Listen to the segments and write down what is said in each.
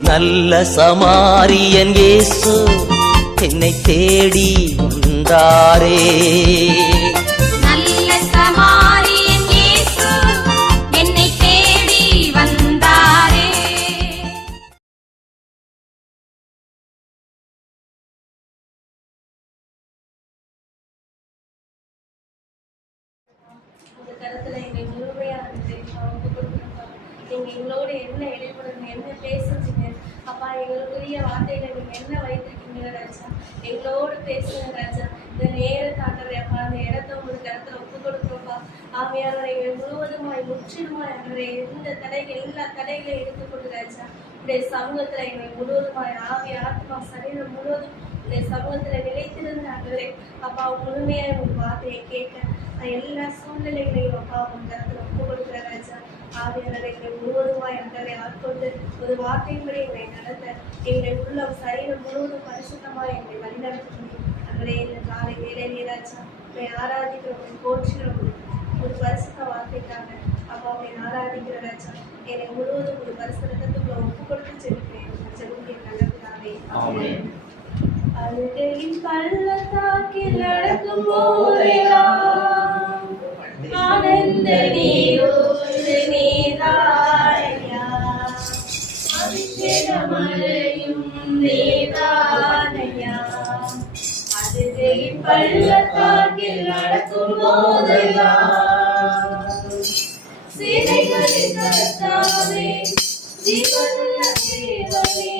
நல்ல சமாரியன் இயேசு என்னை தேடி வந்தாரே. நல்ல சமாரியன் இயேசு என்னை தேடி வந்தாரே. இந்த கருத்துல எங்க முழுமையா நீங்க எங்களோட என்ன இடைப்படுங்க, என்ன பேசுறீங்க அப்பா, எங்களுக்குரிய வார்த்தைகளை நீங்க என்ன வைத்திருக்கீங்க ராஜா, எங்களோடு பேசுங்க ராஜா. இந்த நேரத்தாண்டவே அப்பா, அந்த இடத்த உங்களுக்கு இடத்துல ஒப்பு கொடுக்குறோம்ப்பா. ஆவியானவரை எங்கள் முழுவதுமாய் முற்றிலுமாய் அவரை எந்த தடைகள் எல்லா தடைகளையும் எடுத்துக்கொண்டு ராஜா உடைய சமூகத்துல எங்களை முழுவதுமாய் ஆவி ஆத்மா சரீரம் முழுவதும் உடைய சமூகத்துல நிலைத்திருந்த அவரை அப்பா முழுமையாக உங்க வார்த்தையை கேட்க எல்லா சூழ்நிலைகளையும் அப்பா உங்க இடத்துல ஒப்பு கொடுக்குற ராஜா. ஆவியானவரை எங்களை முழுவதுமாய் அன்றரை ஆட்கொண்டு ஒரு வார்த்தையின்படி எங்களை நடத்த எங்களை உள்ள சரீரம் முழுவதும் பரிசுத்தமாய் எங்களை வழிநடத்த அன்றே இந்த காலை வேலையிலே ராஜா உங்களை ஆராதிக்கிறோம், போற்றுகிறோம். ஒரு பரிசுத்த வார்த்தைக்காக அப்பா உங்களை ஆராதிக்கிற ராஜா என்னை முழுவதும் ஒரு பரிசுத்தத்துக்குள்ள ஒப்பு கொடுத்து செலுத்திய நல்லதாவே. அழுகையின் பள்ளத்தாக்கில் நடக்கும் போதெல்லாம் ஆனந்த நீரோடு நீதானையா, அபிஷேகமழையும் நீதானையா. அழுகையின் பள்ளத்தாக்கில் நடக்கும் போதெல்லாம் சிறைகளின் கர்த்தாவே, ஜீவனுள்ள தேவனே,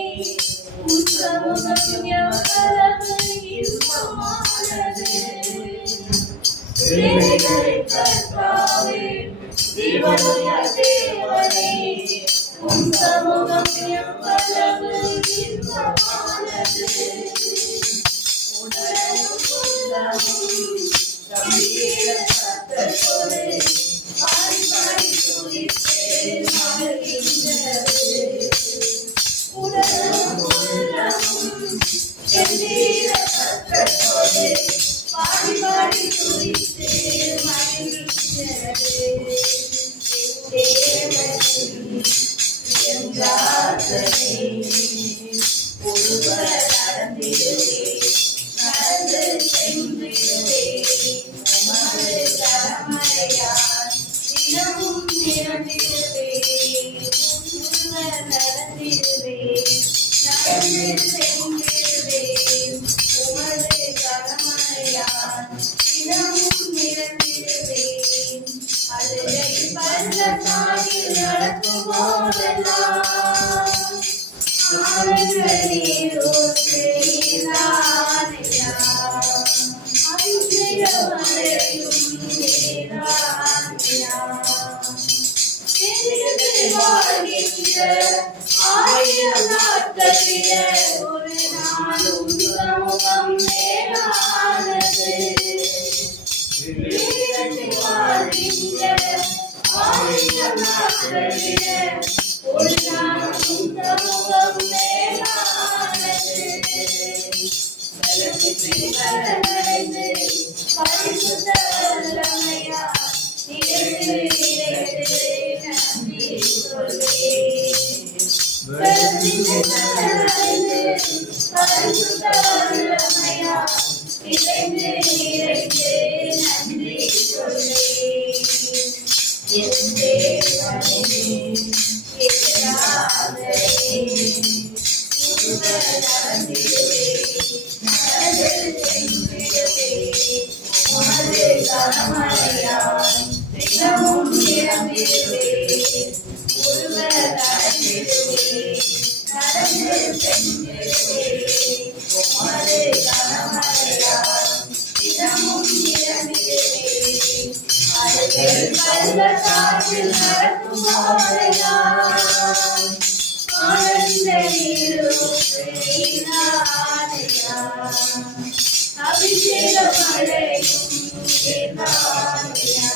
உன் சமூகம் எவ்வளவு இன்பமானது. சிறைகளின் கர்த்தாவே, ஜீவனுள்ள தேவனே, உன் சமூகம் எவ்வளவு இன்பமானது. உடலும் உள்ளமும் கம்பீர சத்தத்தோடு பாடி பாடி துதித்து மகிழ்கின்றது. உடலும் உள்ளமும் கம்பீர சத்தத்தோடு பாடி பாடி துதித்து மகிழ்கின்றது. என் பிரார்த்தனை ஒருவர் நடந்திடுவே, நடந்து சென்றிடுவே, உமது கரமழையால் தினமும் நிரம்பிடுவே. ஒருவர் நடந்திடுவே, நடந்து சென்றிடுவே, உமது கரமழையால் தினமும் நிரம்பிடுவே. அழுகை பள்ளத்தாக்கில் நடக்கும் போதெல்லாம் ஆனந்த நீரோடு நீதானையா, அபிஷேகமழையும் நீதானையா. வாழ்கின்ற ஆயிரம் நாட்களிலே ஒரு நாளும் சமூகம் மேலானது. வாழ்கின்ற ஆயிரம் நாட்களிலே ஒரு நாளும் சமூகம் மேலானது. பரிசுத்த வல்லமையா நினைத்து நினைத்து நன்றி சொல்வேன். பரிசுத்த வல்லமையா நினைத்து நினைத்து நன்றி சொல்வேன். என் தேவனே, என் ராஜனே, உமது நடந்திடுவே, நடந்து சென்றிடுவே, உமது கரமழையால் தினமும் நிரம்பிடுவே. ஒருவர் நடந்திடுவே, நடந்து சென்றிடுவே, உமது கரமழையால் தினமும் நிரம்பிடுவே. அழுகை பள்ளத்தாக்கில் நடக்கும் போதெல்லாம் ஆனந்த நீரோடு நீதானையா, அபிஷேகமழையும் நீதானையா.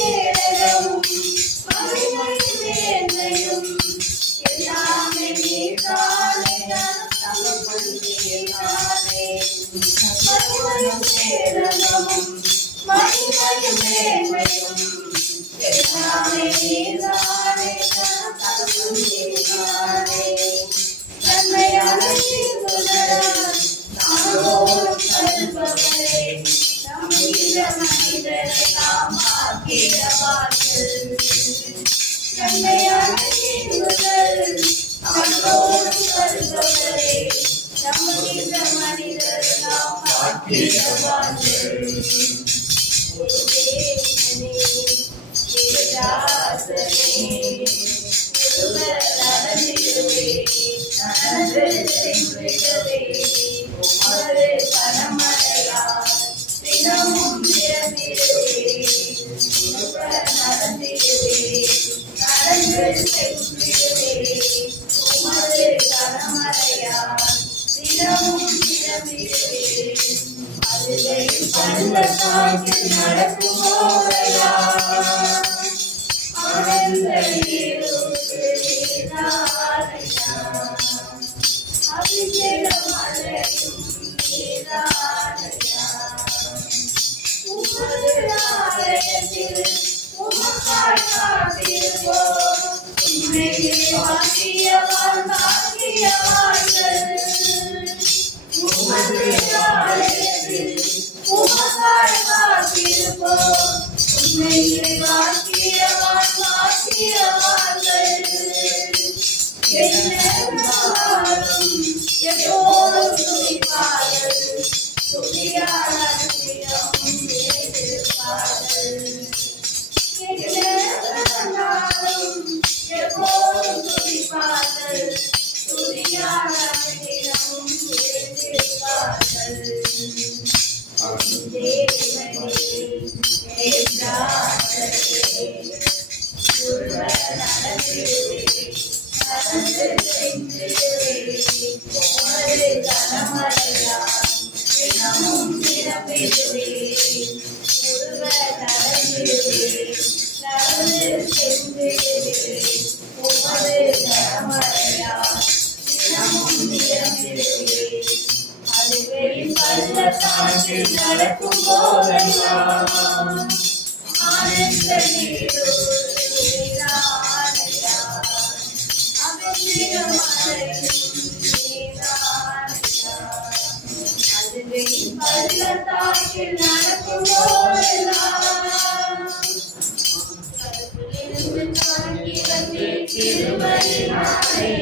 சகலமும் மகிமையும் மேன்மையும் எல்லாமே நீதானே, தகப்பன் நீதானே. மகிமையும் மேலமும் மகிமையும் மேன்மையும் எல்லாமே நீதானே, தகப்பன் வாசல் நன்மையான தீர்வுகள் அவனோடு வருபவரே நம்புகின்ற மனிதரெல்லாம் பாக்கியவான்கள் தேவனே ராசனே ஒருவர் நடந்திடுவே நடந்து சென்றிடுவே உமது கனமழையால் தினமும் நிரம்பிடுவே ஒருவர் நடந்திடுவே நடந்து சென்றிடுவே உமது கனமழையால் தினமும் நிரம்பிடுவே அதுவே பள்ளத்தாக்கில் நடக்கும் போதையா ஆனந்த நீரோடு நீராடையா அபிஷேகம் அழையும் நீராடையா உமது ஆலயத்தில் உமக்காய் காத்திருப்போம் உம்மையே வாக்கியவான் பாக்கியவான்கள் உமது ஆலயத்தில் உமக்காய் காத்திருப்போம் உம்மையே வாக்கியவான் பாக்கியவான்கள் எந்நேரமும் எப்போதும் துதிப்பார்கள் துதியாளர்களிடம் இருப்பார்கள் எந்நேரமும் எப்போதும் துதிப்பார்கள் துதியாளர்களிடம் இருப்பார்கள் நடக்கும் போதெல்லாம் ஆனந்த நீரோடு நீராடையா அபிஷேகம் அழையும் நீராடையா அதுவே பள்ளத்தாக்கில் நடக்கும் போதெல்லாம் கருவிலிருந்து தாங்கி வந்து கிருபையினாலே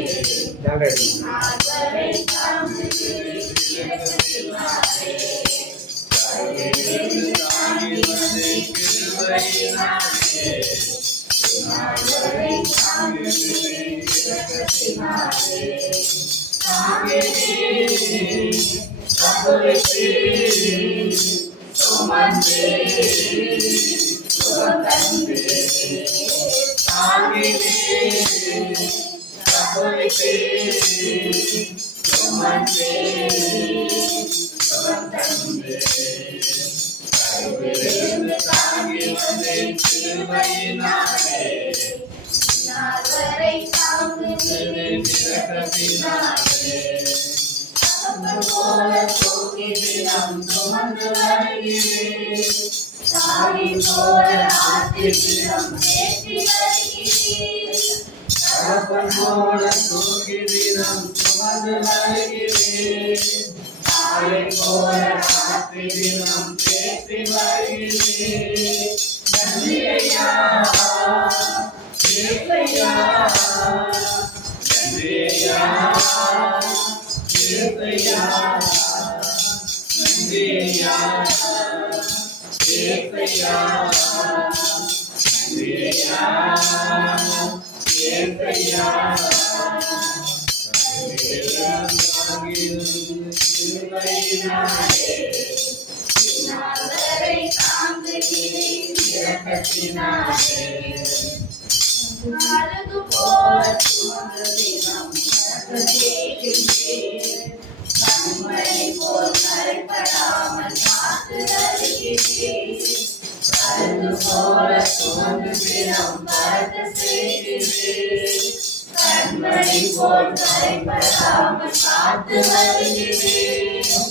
ஆதரை தாங்கி இரக்கத்தினாலே அழுது போல சுமந்ததினம் கண்மணி போல் கரைப்படாமல் காத்து வருகிறேன். அழுது போல சுமந்து தினம் பறக்க செய்கிறேன். கண்மணி போல் கரைப்படாமல் காத்து வருகிறேன்.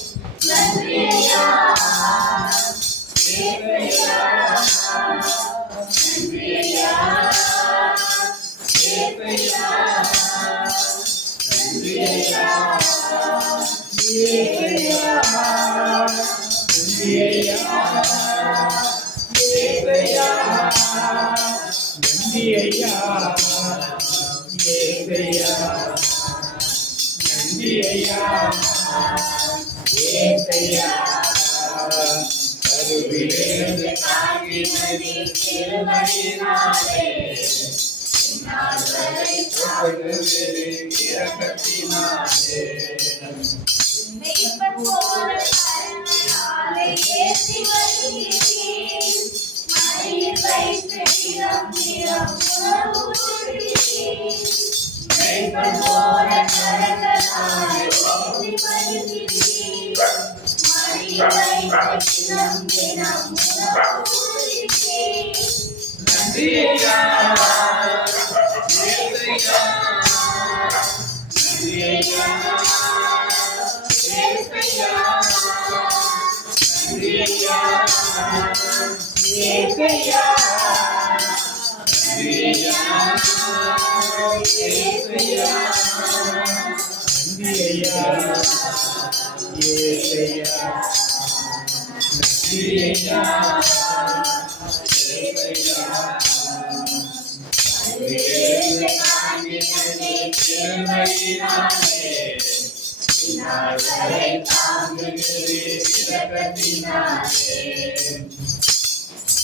நன்றி ஐயா, ஏசையா, நன்றி ஐயா, ஏசையா, நன்றி ஐயா, ஏசையா, நன்றி ஐயா, ஏசையா. ஐயா ஏசையா நன்றி ஐயா ஏசையா கருவிலிருந்து தாங்கினது திருவழியினாலே இரக்கத்தினாலே மெய்ப்பன் போல கருணையாலே ஏற்றி வருகிறேன் மடியில் வைத்து தினம் தினம் உணவு கொடுக்கிறேன் மெய்ப்பன் போல கருணையாலே ஏற்றி வருகிறேன் மடியில் வைத்து தினம் தினம் உணவு கொடுக்கிறேன் நன்றி ஐயா ஏசையா நன்றி ஐயா ஏசையா நன்றி ஐயா ஏசையா நன்றி ஐயா ஏசையா நன்றி ஐயா ஏசையா நன்றி ஐயா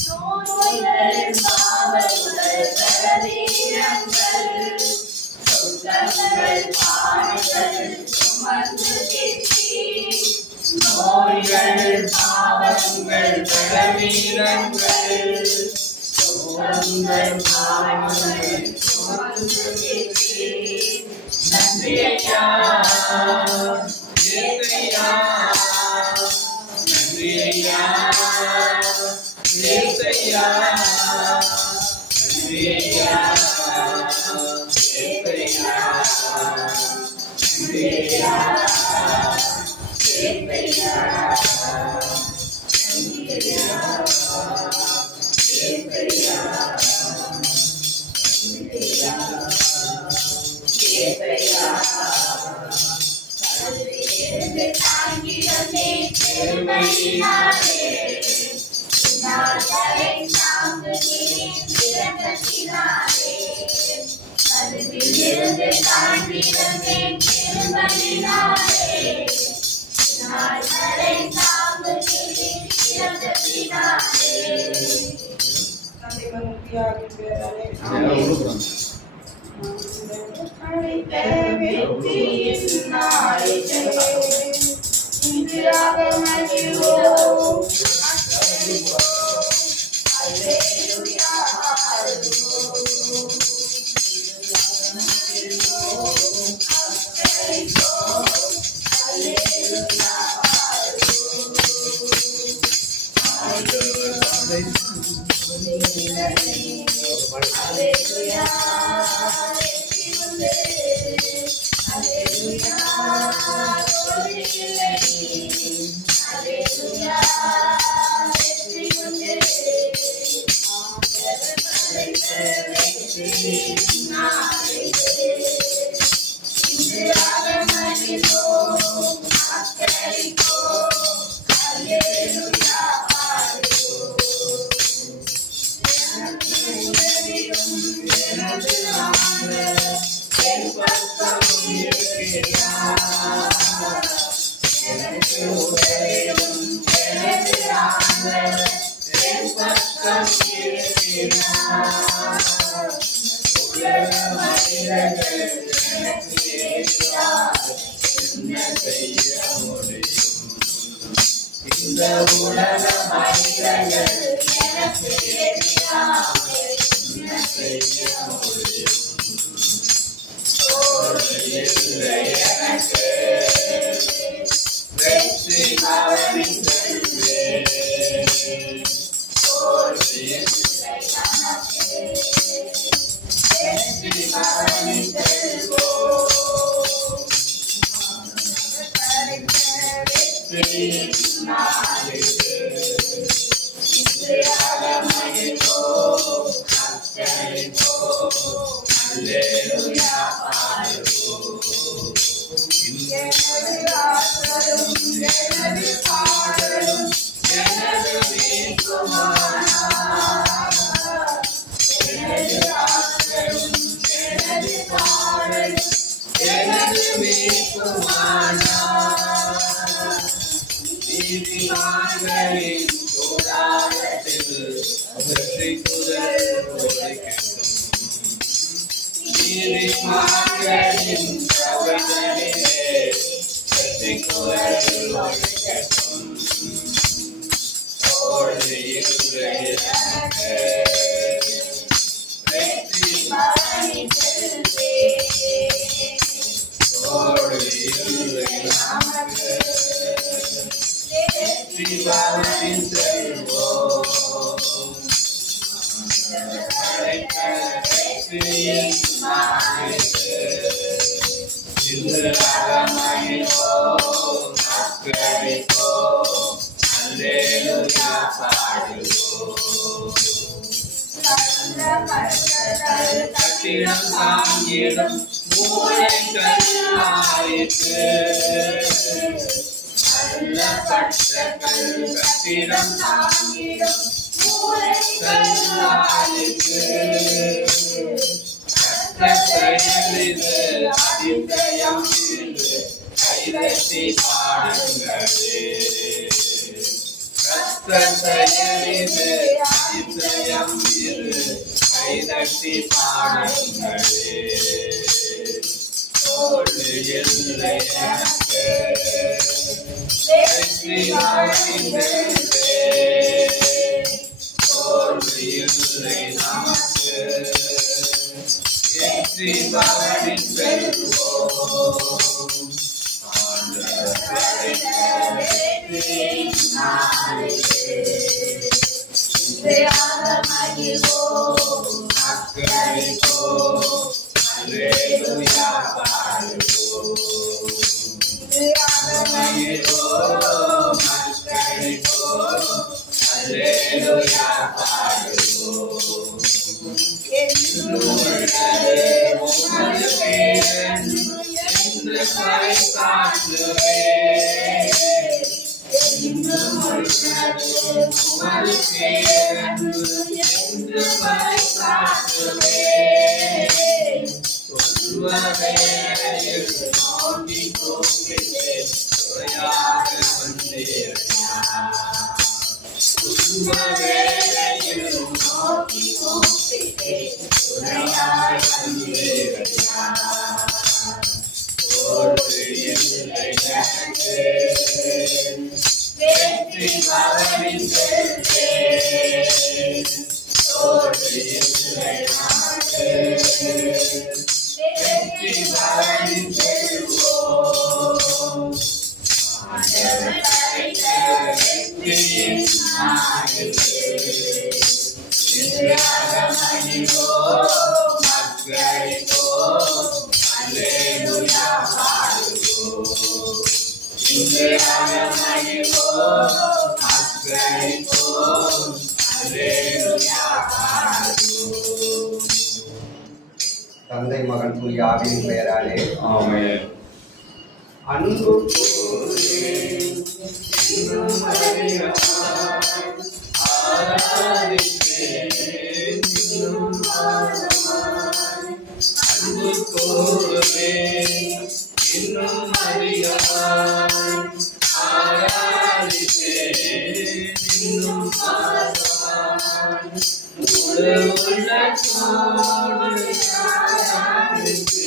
நோய்கள் பாவங்கள் பலவீனங்கள் சுத்தங்கள் பாடுகள் சுமந்து தீர்த்தீர் நோய்கள் பாவங்கள் பலவீனங்கள் சோகங்கள் பாவங்கள் சுமந்து தீர்த்தீர். நன்றி ஐயா ஏசையா நன்றி ஐயா ஏசையா நன்றி ஐயா ஏசையா நன்றி ஐயா தாங்கிடமே பெருமையினாலே நாட்களை தாங்குகிறேன் இரக்கத்தினாலே கருவிலிருந்து தாங்கிடமே பெருமையினாலே நாட்களை தாங்குகிறேன் இரக்கத்தினாலே இந்த உலக மனிதர்கள் எனக்கு எதிராக என்ன செய்ய முடியும்? இல்லை எனக்கு வெற்றி கவனித்தல்வேன். வெற்றி கவனித்தல்வோ வெற்றி நாளிது இன்றையாக மகிழ்வோ அத்தரிப்போ அல்லேலூயா பாடுவோ. எனது ஆற்றலும் எனது பாடலும் எனது மீட்புமானார். எனது நீதிமான்களின் கூடாரத்தில் வெற்றி குரல் ஒலிக்கட்டும். நீதிமான்களின் சபைகளிலே வெற்றி குரல் ஒலிக்கட்டும். ஓடி இன்று எனக்கு வெற்றி ஓடி இன்று நமக்கு வெற்றி பவனின் செல்வோம். வெற்றியின் நாளிலே இன்று அகமகிழ்வோம், அக்கறைப்போம், அல்லேலூயா பாடுவோம். கட்டிடம் தாங்கிடும் மூளைகள் ஆயிற்று. நல்ல பட்டங்கள் கட்டிடம் தாங்கிடும் மூளைகள் ஆயிற்று. கட்டளையிலிருந்து அதிசயம் இருந்து கைதட்டி பாடுங்களே. கட்டளையிலிருந்து அதிசயம் இருந்து கைதட்டி பாடுங்களே. தோல்வி இல்லை எனக்கு, வெற்றி வாழ்கின்றே. தோல்வி இல்லை நமக்கு, வெற்றி பவனின் செல்வோம். ஆண்டவர் படைத்த வெற்றியின் நாளிலே இன்று அகமகிழ்வோம், அக்கறைப்போம், அல்லேலூயா பாடுவோம். இன்று அகமகிழ்வோம், அக்கறைப்போம், அல்லேலூயா பாடுவோம். உமது பேரன் என்று பறைசாற்றுவேன். உமது பேரன் என்று பறைசாற்றுவேன். சொல்வதையில் நோக்கி கூப்பிட்டேன், துணையாக வந்தேயா. சொல்வதையில் நோக்கி கூப்பிட்டேன், துணையாக வந்தேயா. தோல்வி இல்லை எனக்கு, வெற்றி பவனின் செல்வேன். தோல்வி இல்லை நமக்கு, வெற்றி பவனின் செல்வோம். ஆண்டவர் படைத்த வெற்றியின் நாளிலே இன்று அகமகிழ்வோம், அக்கறைப்போம், அல்லேலூயா பாடுவோம். இன்று அகமகிழ்வோம், அக்கறைப்போம், அல்லேலூயா பாடுவோம். தந்தை மகன் தூய ஆவியின் பெயராலே ஆமென். அன்பு இன்னும் அதிகமாய் ஆராதிப்பேன், இன்னும் ஆழமாய் அன்பு கூறுவேன். இன்னும் அதிகமாய் ஆராதிப்பேன், இன்னும் ஆழமாய் முழு உள்ளத்தோடு ஆராதிப்பேன்.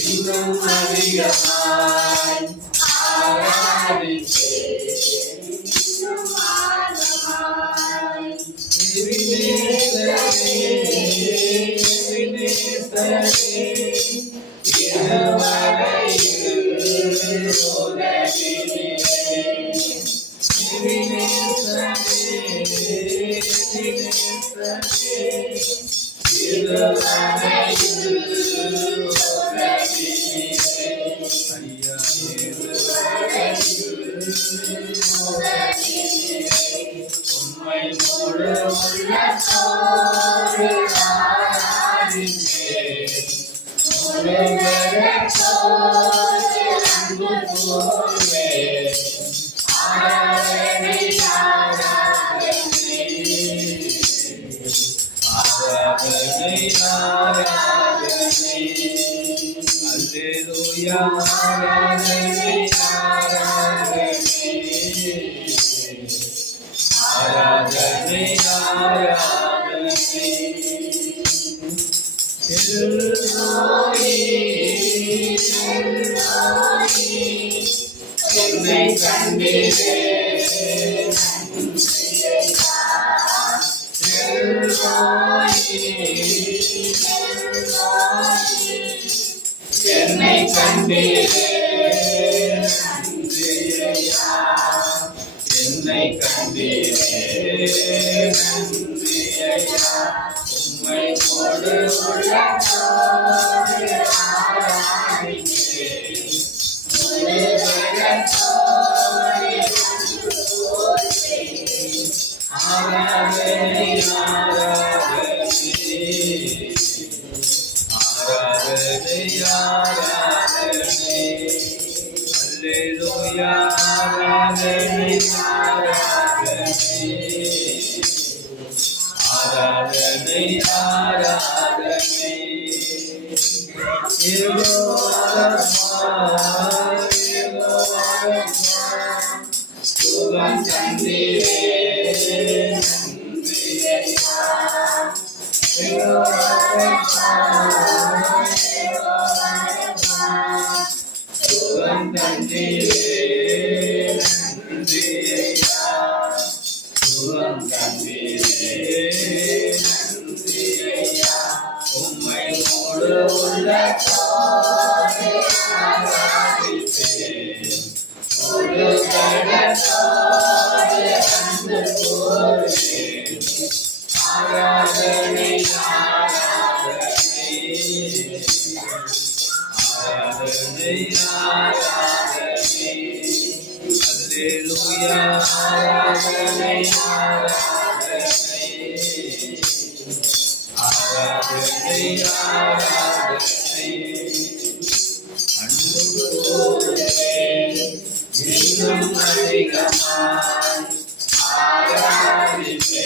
இன்னும் அதிகமாய் ஆராதிப்பேன், இன்னும் ஆழமாய் எபினேசரே, எபினேசரே, இதுவரையில் உலகினிலே எபினேசரே, எபினேசரே, இதுவரையில் உலகினிலே உம்மை முழு உள்ளத்தோடு ஆராதிப்பேன். முழு பலத்தோடு அன்பு கூறுவேன். ஆராதனை ஆராதனை ஆராதனை ஆராதனை. அல்லேலூயா ஆராதனை ஆராதனை ஆராதனை ஆராதனை. எல்லோரே என்னை கண்டீரே. என்னை கண்டீரே. என்னை கண்டீரே. உம்மை முழு உள்ளத்தோடு ஆராதிப்பேன். முழு பலத்தோடு அன்பு கூறுவேன். ஆராதனை ஆராதனை ஆராதனை ஆராதனை. அல்லேலூயா ஆராதனை ஆராதனை ஆராதனை ஆராதனை. சுகம் தந்தீரே. சுகம் தந்தீரே. சுகம் தந்தீரே. உம்மை முழு உள்ளத்தோடு ஆராதிப்பேன். முழு பலத்தோடு அன்பு கூறுவேன். ஆராதனை ஆராதனை ஆராதனை ஆராதனை. அல்லேலூயா ஆராதனை ஆராதனை ஆராதனை ஆராதனை. அன்பு கூறுவேன் இன்னும் அதிகமாய். ஆராதிப்பேன்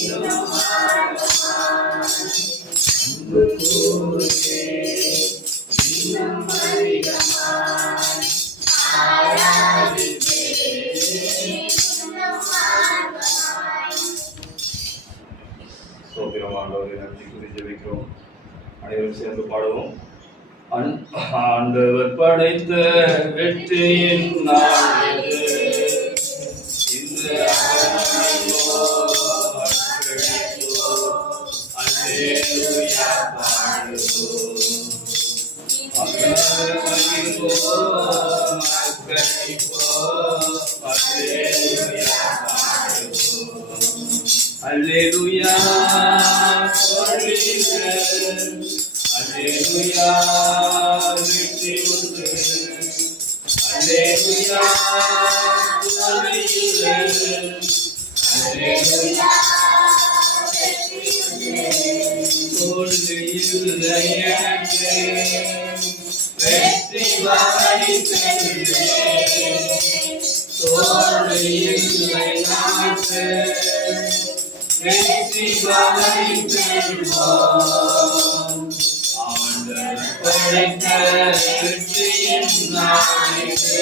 இன்னும் அதிகமாய். அன்பு கூறுவேன் இன்னும் அதிகமாய். ஸ்தோத்திரம் ஆண்டவரே, நன்றி கூறி ஜெபிக்கிறோம். அனைவரும் சேர்ந்து பாடுவோம். ஆண்டவர் படைத்த வெற்றியின் நாள் இது. இந்த அல்லேலூயா பாடுவோம். மகிழ்வோம் மக்களிப்போம். அல்லேலூயா பாடுவோம். அல்லேலூயா சொல்லுங்கள். அல்லேலூயா வெற்றி உண்டு. அல்லேலூயா சொல்லுங்கள். அல்லேலூயா தோல்வியில்லை எனக்கு. வெற்றி வாய்த்தேன். தோல்வியில்லை எனக்கு. வெற்றி வாய்த்தேன். ஆண்டவர் படைத்த வெற்றியின் நாளிது.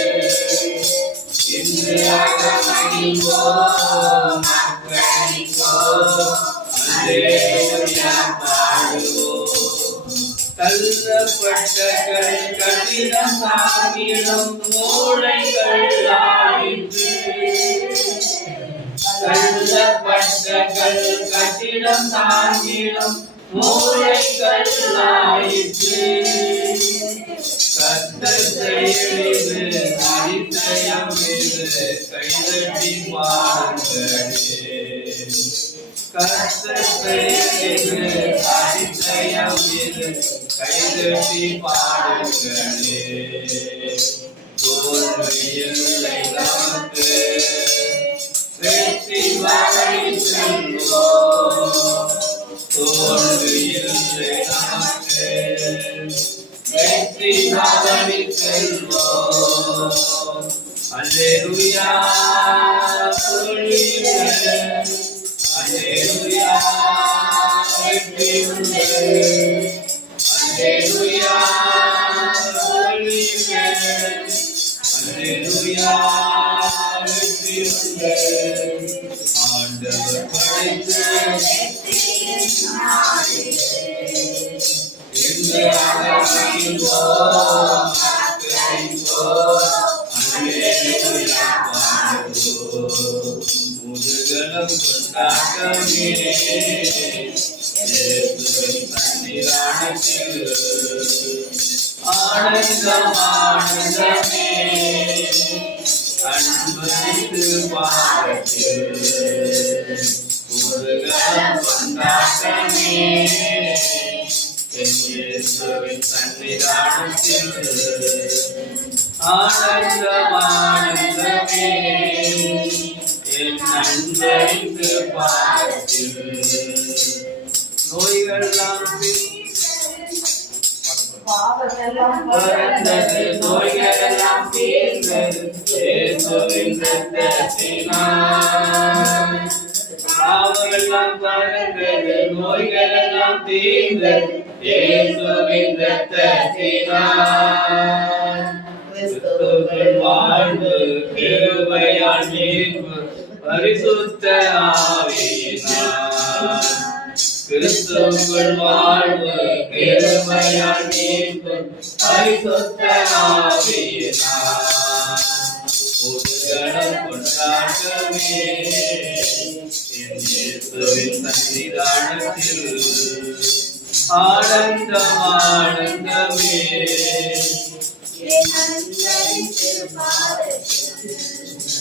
இன்று அகமகிழ்வோம் மக்களிப்போம். அல்லேலூயா பாடுவோம். தள்ளப்பட்ட கட்டிடம் தாங்கிடும் மூளைகள் ஆயிற்று. தள்ளப்பட்ட கட்டிடம் தாங்கிடும் மூளைகள் ஆயிற்று. கர்த்தர் செயலிது அதிசயம் இது. கைதட்டி பாடுங்களே. கர்த்தர் செயலிது அதிசயம் இது. கைதட்டி பாடுங்களே. தோல்வியில்லை வெற்றி நாதனி செல்வோம். அல்லேலூயா சொல்லுங்கள். அல்லேலூயா வெற்றி உண்டு. அல்லேலூயா சொல்லுங்கள். அல்லேலூயா வெற்றி உண்டு. ஆண்டவர் படைத்த இந்த அகமைவோம் அல்லேலூயா பாடுவோம். முதுகலம் கொண்டாட்டமே இயேசுவின் சன்னிதானத்தில் ஆனந்தம் ஆனந்தமே அன்பளித்து பாடத்தில் முதுகலம் கொண்டாட்டமே இயேசுவின் சன்னிதானத்தில் ஆனந்தம் ஆனந்தமே என் அன்பளித்து பாடத்தில் நோய்கள்லாம் பறந்தது நோய்களெல்லாம் தீர்ந்தது இயேசுவின் இரத்தத்தினால். பாவமெல்லாம் பறந்தது நோய்களெல்லாம் தீர்ந்தது இயேசுவின் இரத்தத்தினால். கிறிஸ்துவுக்குள் வாழ்வு கிருபையால் மீட்பு பரிசுத்த ஆவியினால். கிறிஸ்துவுக்குள் வாழ்வு கிருபையால் மீட்பு பரிசுத்த ஆவியினால். புதுகலம் கொண்டாட்டமே என் இயேசுவின் சன்னிதானத்தில் ஆனந்தம் ஆனந்தமே.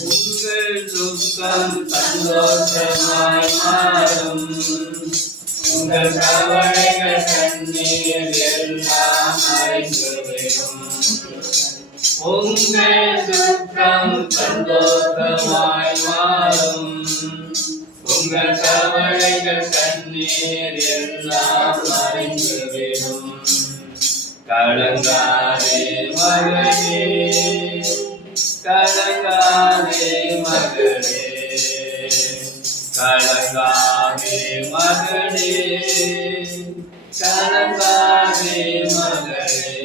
உங்கள் துக்கம் சந்தோஷமாய் மாறும். உங்கள் கவலைகள் கண்ணீர் எல்லாம் மறைந்துவிடும். உங்கள் துக்கம் சந்தோஷமாய் மாறும். உங்கள் கவலைகள் கண்ணீர் எல்லாம் மறைந்துவிடும். கலங்காதே மகனே, கலங்காதே மகளே, கலங்காதே மகளே, கலங்காதே மகளே.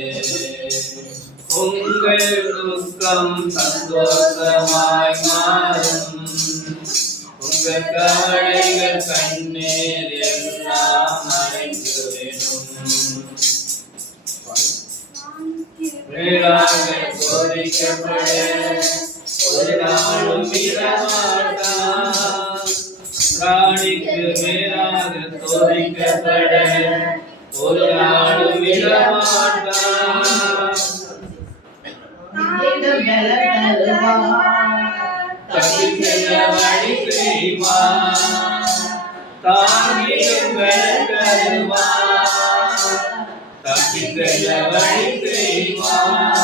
உங்கள் துக்கம் சந்தோஷமாய் மாறும். உங்கள் கவலைகள் கண்ணீர் எல்லாம் மறைந்துவிடும். மேலாக சோதிக்கப்பட ஒரு நாளும் விடமாட்டார். பிராணிக்கு மேலாக சோதிக்கப்பட ஒரு நாளும் விடமாட்டார். தப்பி செல்ல வழி செய்வார். தாங்கியும் தருவார். தப்பி செல்ல வழி செய்வார்.